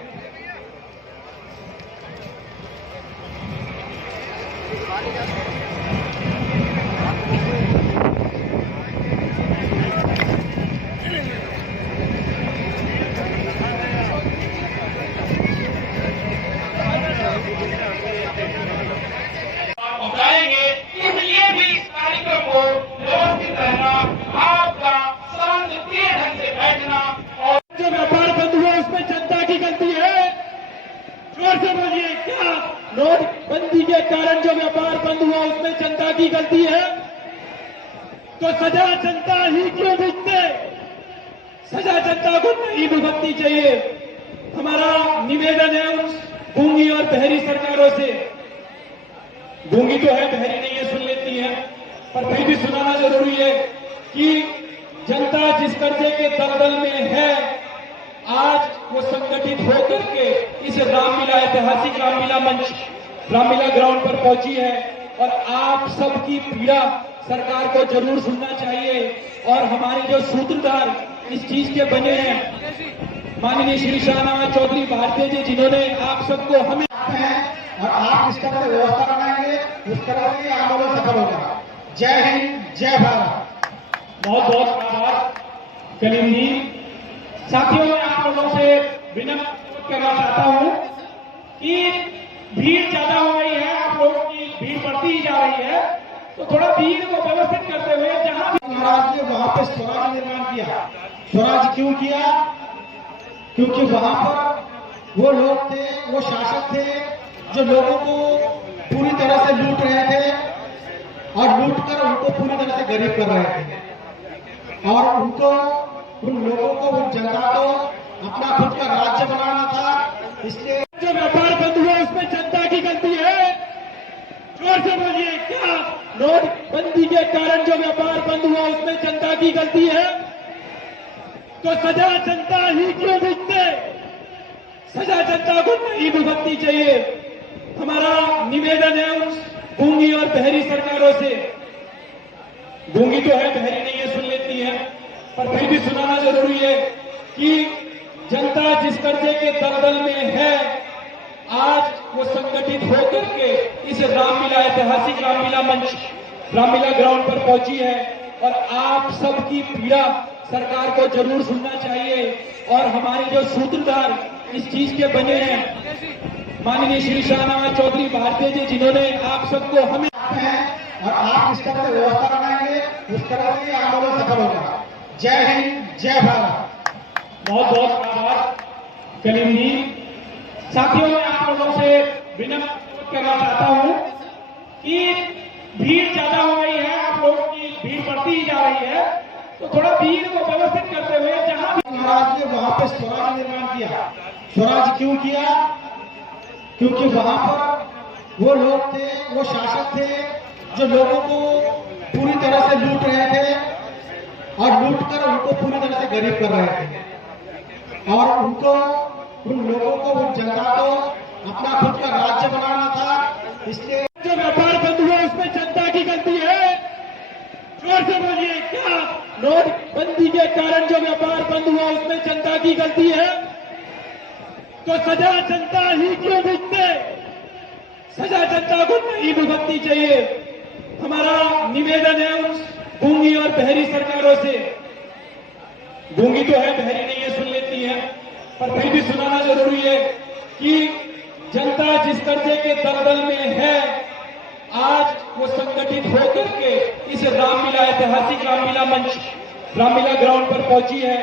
पहुंचाएंगे, इसलिए भी इस कार्यक्रम को व्यवस्थित रहना, आपका शांतिप्रिय ढंग से बैठना और जो व्यापार बंद हुआ उसमें जनता की गलती है। जोर से बोलिए, क्या नोटबंदी के कारण जो व्यापार बंद हुआ उसमें जनता की गलती है? तो सजा जनता ही क्यों भुगते? सजा जनता को नहीं भुगतनी चाहिए। हमारा निवेदन है उन गूंगी और बहरी सरकारों से, गूंगी तो है, बहरी नहीं है, सुन लेती है, पर फिर भी सुनाना जरूरी है कि जनता जिस कर्जे के दलदल में है, आज वो संगठित होकर के इस रामलीला, ऐतिहासिक रामलीला मंच, रामलीला ग्राउंड पर पहुंची है और आप सबकी पीड़ा सरकार को जरूर सुनना चाहिए। और हमारे जो सूत्रधार इस चीज के बने हैं, माननीय श्री शाहनवाज चौधरी भारतीय जी, जिन्होंने आप सबको हमें और आप इस तरह से व्यवस्था बनाएंगे, उस तरह से आंदोलन सफल होगा। जय हिंद, जय भारत। बहुत बहुत आभार कलीम जी। साथियों, मैं आप लोगों से विनम्र करना चाहता हूं कि भीड़ ज्यादा हो रही है, आप लोगों की भीड़ बढ़ती ही जा रही है, तो थोड़ा भीड़ को व्यवस्थित करते हुए जहां भी महाराज ने वहां पे स्वराज निर्माण किया। स्वराज क्यों किया? क्योंकि वहां पर वो लोग थे, वो शासक थे जो लोगों को पूरी तरह से लूट रहे थे और लूटकर उनको पूरी तरह से गरीब कर रहे थे और उनको, उन लोगों को, उन जनता को अपना खुद का राज्य बनाना था। इसलिए जो व्यापार बंद हुआ उसमें जनता की गलती है। जोर से बोलिए, क्या नोटबंदी के कारण जो व्यापार बंद हुआ उसमें जनता की गलती है? तो सजा जनता ही क्यों भुगते? सजा जनता को नहीं भुगतनी चाहिए। हमारा निवेदन है उन गूंगी और बहरी सरकारों से, गूंगी तो है, बहरी नहीं है, सुन लेती है, पर फिर भी सुनाना जरूरी है कि जनता जिस कर्जे के दलदल में है, आज वो संगठित होकर के इस रामलीला, ऐतिहासिक रामलीला मंच, रामलीला ग्राउंड पर पहुंची है और आप सबकी पीड़ा सरकार को जरूर सुनना चाहिए। और हमारे जो सूत्रधार इस चीज के बने हैं, माननीय श्री शाहनवाज चौधरी भारतीय जी, जिन्होंने आप सबको हमें और आप इस तरह से व्यवस्था बनाएंगे, उस तरह से आंदोलन सफल होगा। जय हिंद, जय भारत। बहुत बहुत आभार कलीम जी। साथियों, मैं आप लोगों से विनम्र करना चाहता हूं कि भीड़ ज्यादा हो रही है, आप लोगों की भीड़ बढ़ती ही जा रही है, तो थोड़ा भीड़ को व्यवस्थित करते हुए जहां भी महाराज ने वहां पे स्वराज निर्माण किया। स्वराज क्यों किया? क्योंकि वहां पर वो लोग थे, वो शासक थे जो लोगों को पूरी तरह से लूट रहे थे और लूटकर उनको पूरी तरह से गरीब कर रहे थे और उनको, उन लोगों को, उन जनता को अपना खुद का राज्य बनाना था। इसलिए जो व्यापार बंद हुआ उसमें जनता की गलती है। जोर से बोलिए, क्या नोटबंदी के कारण जो व्यापार बंद हुआ उसमें जनता की गलती है? तो सजा जनता ही क्यों भुगते? सजा जनता को नहीं भुगतनी चाहिए। हमारा निवेदन है उन गूंगी और बहरी सरकारों से, गूंगी तो है, बहरी नहीं है, सुन लेती है, पर फिर भी सुनाना जरूरी है कि जनता जिस कर्जे के दलदल में है, आज वो संगठित होकर के इस रामलीला, ऐतिहासिक रामलीला मंच, रामलीला ग्राउंड पर पहुंची है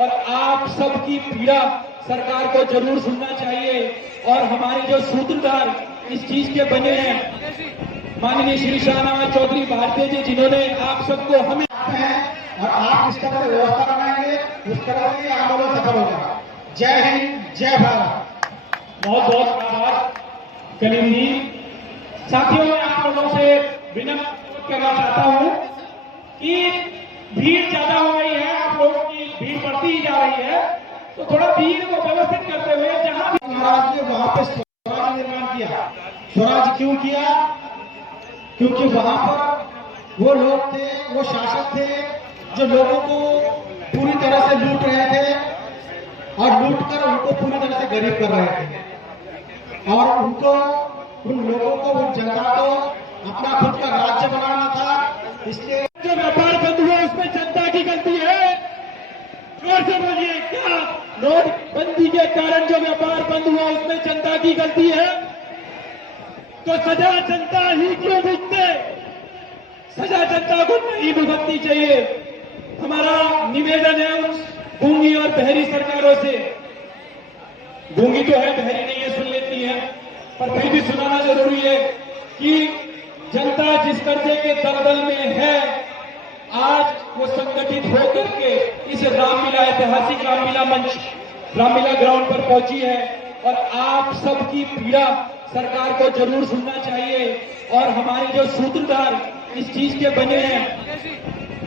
और आप सबकी पीड़ा सरकार को जरूर सुनना चाहिए। और हमारे जो सूत्रधार इस चीज के बने हैं, माननीय श्री शाहनवाज चौधरी भारतीय जी, जिन्होंने आप सबको हमें और आप इस तरह से व्यवस्था बनाएंगे, उस तरह से आंदोलन सफल होगा। जय हिंद, जय भारत। बहुत बहुत आभार कलीम जी। साथियों, मैं आप लोगों से विनम्र करना चाहता हूं कि भीड़ ज्यादा हो रही है, आप लोगों की भीड़ बढ़ती ही जा रही है, तो थोड़ा भीड़ को व्यवस्थित करते हुए जहां भी महाराज ने वहां पे स्वराज निर्माण किया। स्वराज क्यों किया? क्योंकि वहां पर वो लोग थे, वो शासक थे जो लोगों को पूरी तरह से लूट रहे थे और लूटकर उनको पूरी तरह से गरीब कर रहे थे और उनको, उन लोगों को, उन जनता को अपना खुद का राज्य बनाना था। इसलिए जो व्यापार बंद हुआ उसमें जनता की गलती है। जोर से बोलिए, क्या नोटबंदी के कारण जो व्यापार बंद हुआ उसमें जनता की गलती है? तो सजा जनता ही क्यों भुगते? सजा जनता को नहीं भुगतनी चाहिए। हमारा निवेदन है उन गूंगी और बहरी सरकारों से, गूंगी तो है, बहरी नहीं है, सुन लेती है, पर फिर भी सुनाना जरूरी है कि जनता जिस कर्जे के दलदल में है, आज वो संगठित होकर के इस रामलीला ऐतिहासिक रामलीला मंच रामलीला ग्राउंड पर पहुंची है और आप सबकी पीड़ा सरकार को जरूर सुनना चाहिए। और हमारे जो सूत्रधार इस चीज के बने हैं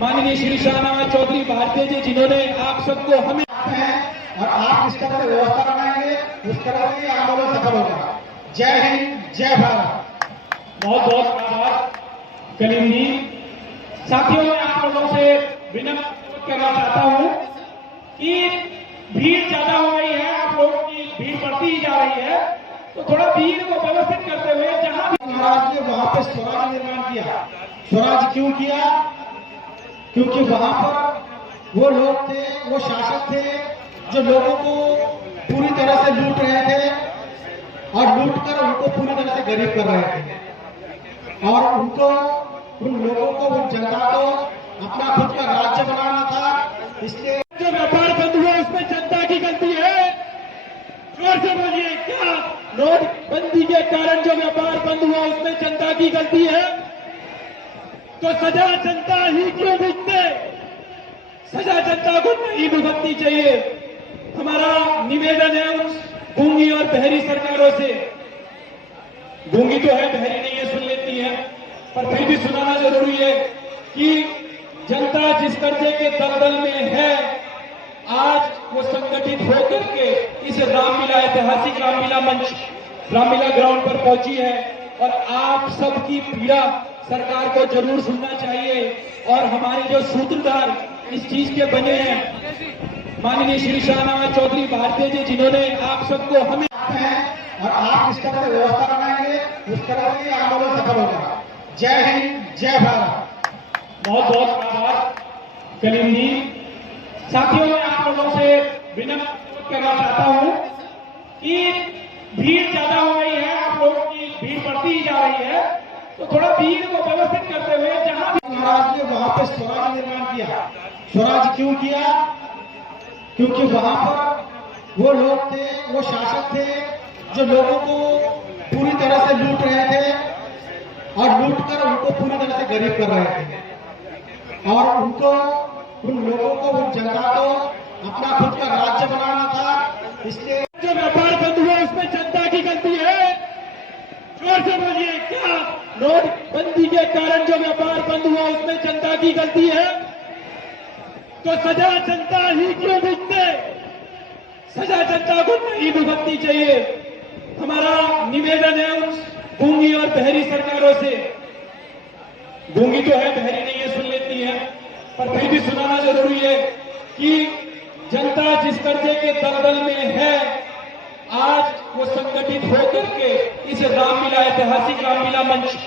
माननीय श्री शाहनवाज चौधरी भारतीय जी, जिन्होंने आप सबको हमें और आप इस तरह से व्यवस्था बनाएंगे, उस तरह से ये आंदोलन सफल होगा। जय हिंद, जय भारत। बहुत बहुत आभार कलीम जी। साथियों, मैं आप लोगों से विनम्र करना चाहता हूं कि भीड़ ज्यादा हो रही है, आप लोगों की भीड़ बढ़ती ही जा रही है, तो थोड़ा भीड़ को व्यवस्थित करते हुए जहां भी महाराज ने वहां पे स्वराज निर्माण किया। स्वराज क्यों किया? क्योंकि वहां पर वो लोग थे, वो शासक थे जो लोगों को पूरी तरह से लूट रहे थे और लूट कर उनको पूरी तरह से गरीब कर रहे थे। और उनको, उन लोगों को, उन जनता को अपना खुद का राज्य बनाना था। इसलिए जो व्यापार बंद हुआ उसमें जनता की गलती है। जोर से बोलिए, क्या नोटबंदी के कारण जो व्यापार बंद हुआ उसमें जनता की गलती है? तो सजा जनता ही क्यों भुगते? सजा जनता को नहीं भुगतनी चाहिए। हमारा निवेदन है उन गूंगी और बहरी सरकारों से, गूंगी तो है, बहरी नहीं है, सुन लेती है, पर फिर भी सुनाना जरूरी है कि जनता जिस कर्जे के दलदल में है, आज वो संगठित होकर के इस रामलीला ऐतिहासिक रामलीला मंच रामलीला ग्राउंड पर पहुंची है और आप सबकी पीड़ा सरकार को जरूर सुनना चाहिए। और हमारे जो सूत्रधार इस चीज के बने हैं माननीय श्री शाहनवाज चौधरी भारतीय जी, जिन्होंने आप सबको हमें और आप इस तरह से व्यवस्था बनाएंगे, उस तरह से ये आंदोलन सफल होगा। जय हिंद, जय भारत। बहुत बहुत आभार कलीम जी। साथियों, मैं आप लोगों से विनम्र करना चाहता हूं कि भीड़ ज्यादा हो रही है, आप लोगों की भीड़ बढ़ती ही जा रही है, तो थोड़ा भीड़ को व्यवस्थित करते हुए जहां भी महाराज ने वहां पे स्वराज निर्माण किया। स्वराज क्यों किया? क्योंकि वहां पर वो लोग थे, वो शासक थे जो लोगों को पूरी तरह से लूट रहे थे और लूट कर उनको पूरी तरह से गरीब कर रहे थे। और उनको, उन लोगों को, उन जनता को अपना खुद का राज्य बनाना था। इसलिए जो व्यापार बंद हुआ उसमें जनता की गलती है। जोर से बोलिए, क्या नोटबंदी के कारण जो व्यापार बंद हुआ उसमें जनता की गलती है? तो सजा जनता ही क्यों भुगते? सजा जनता को नहीं भुगतनी चाहिए। हमारा निवेदन है उन गूंगी और बहरी सरकारों से, गूंगी तो है, बहरी नहीं है, सुन लेती है, पर फिर भी सुनाना जरूरी है कि जनता जिस कर्जे के दलदल में है, आज वो संगठित होकर के इस रामलीला ऐतिहासिक रामलीला मंच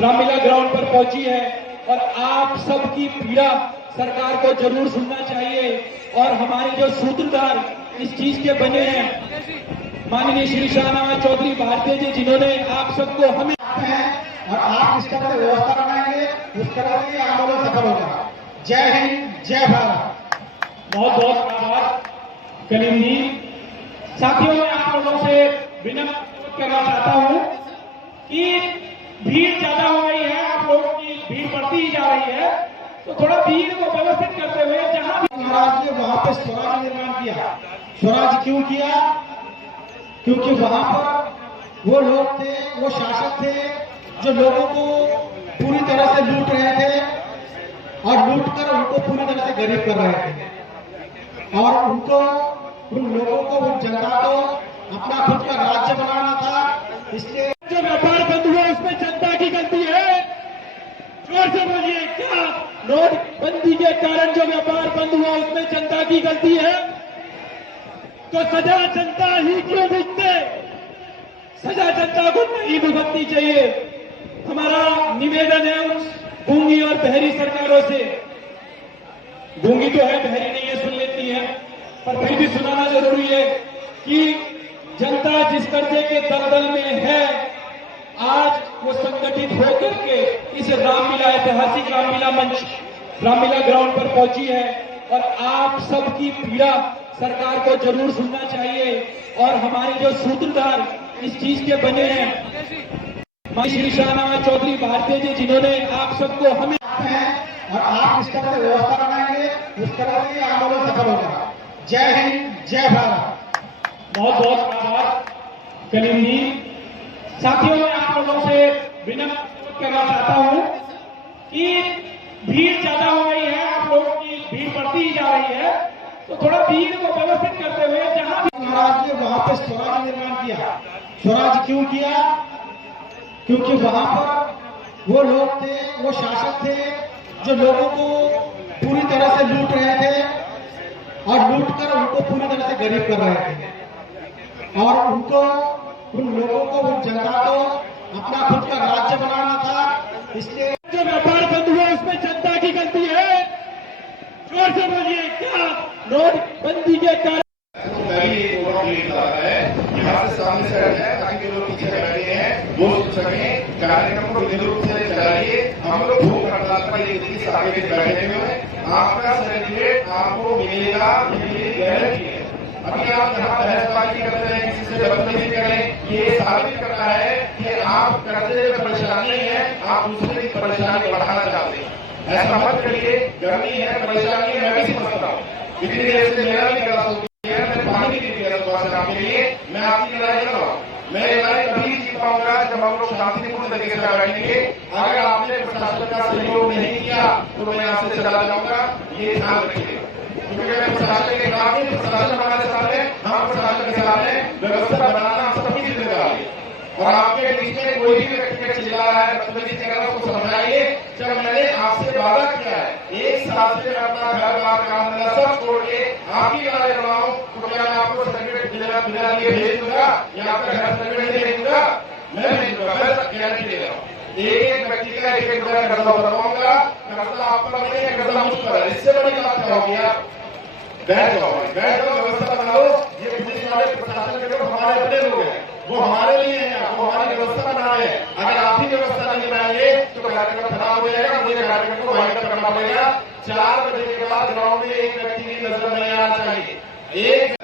रामलीला ग्राउंड पर पहुंची है और आप सबकी पीड़ा सरकार को जरूर सुनना चाहिए। और हमारे जो सूत्रधार इस चीज के बने हैं माननीय श्री शाहनवाज चौधरी भारतीय जी, जिन्होंने आप सबको हमें और आप इस तरह से व्यवस्था बनाएंगे, उस तरह से ये आंदोलन सफल होगा। जय हिंद, जय भारत। बहुत बहुत आभार कलीम जी। साथियों, मैं आप लोगों से विनम्र करना चाहता हूं कि भीड़ ज्यादा हो रही है, आप लोगों की भीड़ बढ़ती ही जा रही है, तो थोड़ा भीड़ को व्यवस्थित करते हुए जहां भी महाराज ने वहां पे स्वराज निर्माण किया। स्वराज क्यों किया? क्योंकि वहां पर वो लोग थे, वो शासक थे जो लोगों को पूरी तरह से लूट रहे थे और लूट कर उनको पूरी तरह से गरीब कर रहे थे। और उनको, उन लोगों को, उन जनता को अपना खुद का राज्य बनाना था। इसलिए जो व्यापार बंद हुआ उसमें जनता की गलती है। जोर से बोलिए, क्या नोटबंदी के कारण जो व्यापार बंद हुआ उसमें जनता की गलती है? तो सजा जनता ही क्यों भुगते? सजा जनता को नहीं भुगतनी चाहिए। हमारा निवेदन है उन गूंगी और बहरी सरकारों से, गूंगी तो है, बहरी नहीं है, सुन लेती है, पर फिर भी सुनाना जरूरी है कि जनता जिस कर्जे के दलदल में है, आज वो संगठित होकर के इस रामलीला ऐतिहासिक रामलीला मंच रामलीला ग्राउंड पर पहुंची है और आप सबकी पीड़ा सरकार को जरूर सुनना चाहिए। और हमारे जो सूत्रधार इस चीज के बने हैं श्री शाहनवाज चौधरी भारतीय जी, जिन्होंने आप सबको हमें और आप इस तरह से व्यवस्था बनाएंगे, उस तरह से आंदोलन सफल होगा। जय हिंद, जय भारत। बहुत बहुत आभार कलीम जी। साथियों, मैं आप लोगों से विनम्र करना चाहता हूं कि भीड़ ज्यादा हो गई है, आप लोगों की भीड़ बढ़ती ही जा रही है, तो थोड़ा भीड़ को व्यवस्थित करते हुए जहां भी महाराज ने वहां पे स्वराज निर्माण किया। स्वराज क्यों किया? क्योंकि वहां पर वो लोग थे, वो शासक थे जो लोगों को पूरी तरह से लूट रहे थे और लूटकर उनको पूरी तरह से गरीब कर रहे थे और उनको, उन लोगों को, उन जनता को अपना खुद का राज्य बनाना था। इसलिए जो व्यापार बंद हुआ उसमें जनता की गलती है। जोर से बोलिए, क्या नोटबंदी के कारण यहाँ से सामने से हट जाए ताकि लोग पीछे बैठे हैं वो सुन सके। कार्यक्रम को विधि रूप से चलाइए। हम लोग भूख हड़ताल पर एक दिन से आगे बैठे हुए हैं। आपका सर्टिफिकेट आपको मिलेगा, ये गारंटी है। अभी आप जहाँ बहसबाजी करते हैं, किसी से बदतमीजी करें, ये साबित करता है कि आप कर्जे में परेशानी है, आप दूसरे की परेशानी बढ़ाना चाहते हैं। ऐसा मत करिए। गर्मी है, परेशानी है, मैं भी समझता हूँ। इतनी देर से मेरा भी गला सूख गया है, मैं पानी भी नहीं पी रहा सुबह से आपके लिए। मैं आपकी लड़ाई लड़ रहा हूँ। मैं लड़ाई कभी जीत पाऊंगा जब हम लोग शांतिपूर्ण तरीके से बैठेंगे। अगर आपने प्रशासन का सहयोग नहीं किया तो मैं यहाँ से चला जाऊंगा, ये ध्यान रखिए। क्योंकि मैं प्रशासन के खिलाफ नहीं, प्रशासन हमारे साथ है, हम प्रशासन के साथ है। व्यवस्था बनाना हम सबकी जिम्मेदारी है। और आपके बीच में कोई भी व्यक्ति चिल्ला रहा है, बदतमीजी कर रहा है, उसको समझाइए। जब मैंने आपसे वादा किया है 1 साल से मैं अपना घर बार काम धंधा सब छोड़ के आपकी लड़ाई लड़ रहा हूं, तो क्या मैं आपको सर्टिफिकेट दिला लिए भेज दूंगा या आपका घर सर्टिफिकेट भेज दूंगा? मैं भेज दूंगा, मैं गारंटी दे रहा हूँ। एक व्यक्ति का 1 रुपया कर्जा भरवाऊंगा। कर्जा आप पर नहीं है, कर्जा मुझ पर है। इससे बड़ी बात क्या होगी? आप बैठ जाओ, व्यवस्था बनाओ। ये पुलिस वाले प्रशासन के लोग हमारे अपने लोग हैं, वो हमारे लिए हैं, वो हमारी व्यवस्था बना रहे हैं। अगर आप ही व्यवस्था नहीं बनाएंगे तो कार्यक्रम खराब हो जाएगा। मुझे कार्यक्रम को वाइंड अप करना पड़ेगा। 4 बजे के बाद ग्राउंड में एक व्यक्ति की नजर नहीं आना चाहिए। एक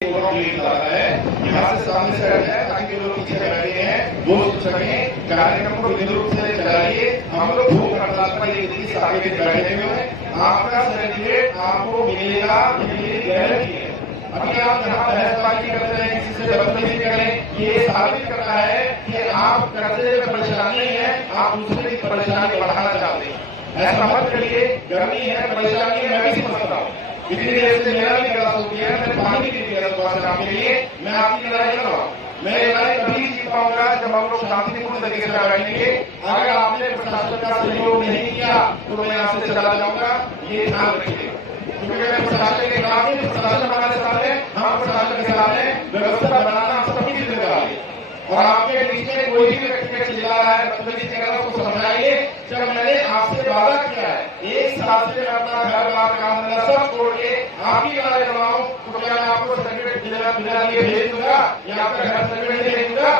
यहाँ से सामने से हट जाए ताकि लोग पीछे बैठे हैं वो सुन सके। कार्यक्रम को विधि रूप से चलाइए। हम लोग भूख हड़ताल पर एक दिन से आगे बैठे हुए हैं। आपका सर्टिफिकेट आपको मिलेगा, ये गारंटी है। अभी आप जहाँ बहसबाजी करते हैं, किसी से बदतमीजी करें, ये साबित करता है कि आप कर्जे में परेशानी है, आप दूसरे की परेशानी बढ़ाना चाहते हैं। ऐसा मत करिए। गर्मी है, परेशानी है, मैं भी समझता हूँ। इतनी देर से मेरा भी गला सूख गया है, मैं पानी भी नहीं पी रहा सुबह से आपके लिए। मैं आपकी लड़ाई लड़ रहा हूँ। मैं लड़ाई कभी जीत पाऊंगा जब हम लोग शांतिपूर्ण तरीके से बैठेंगे। अगर आपने प्रशासन का सहयोग नहीं किया तो मैं यहाँ से चला जाऊंगा, ये ध्यान रखिए। क्योंकि मैं प्रशासन के खिलाफ नहीं, प्रशासन हमारे साथ है, हम प्रशासन के साथ है। व्यवस्था बनाना हम सबकी जिम्मेदारी है। और आपके बीच में कोई भी व्यक्ति चिल्ला रहा है, बदतमीजी कर रहा है, उसको समझाइए। जब मैंने आपसे वादा किया है 1 साल से मैं अपना घर बार काम धंधा सब छोड़ के आपकी लड़ाई लड़ रहा हूं, तो क्या मैं आपको सर्टिफिकेट दिला लिए भेज दूंगा या आपका घर सर्टिफिकेट भेज दूंगा?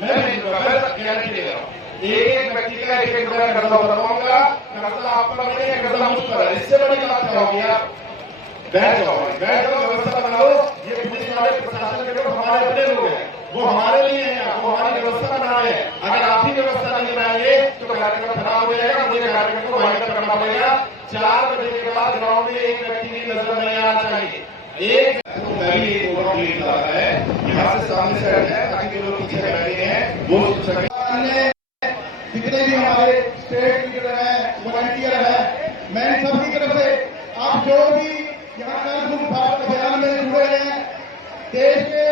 मैं भेज दूंगा, मैं गारंटी दे रहा हूँ। एक व्यक्ति का 1 रुपया कर्जा भरवाऊंगा। कर्जा आप पर नहीं है, कर्जा मुझ पर है। इससे बड़ी बात क्या होगी? आप बैठ जाओ, व्यवस्था बनाओ। ये पुलिस वाले प्रशासन के लोग हमारे अपने लोग हैं, वो हमारे लिए हैं, वो हमारी व्यवस्था बना रहे हैं। अगर आप ही व्यवस्था नहीं बनाएंगे तो कार्यक्रम खराब हो जाएगा। मुझे कार्यक्रम को वाइंड अप करना पड़ेगा। 4 बजे के बाद ग्राउंड में एक व्यक्ति की नजर नहीं आना चाहिए। एक यहाँ से सामने से हट जाए ताकि लोग पीछे बैठे हैं वो सुन सके। जितने भी हमारे स्टेट लीडर है, वॉलंटियर है, मैं इन सबकी तरफ से आप जो भी यहाँ कल भारत अभियान में जुड़े हैं, देश के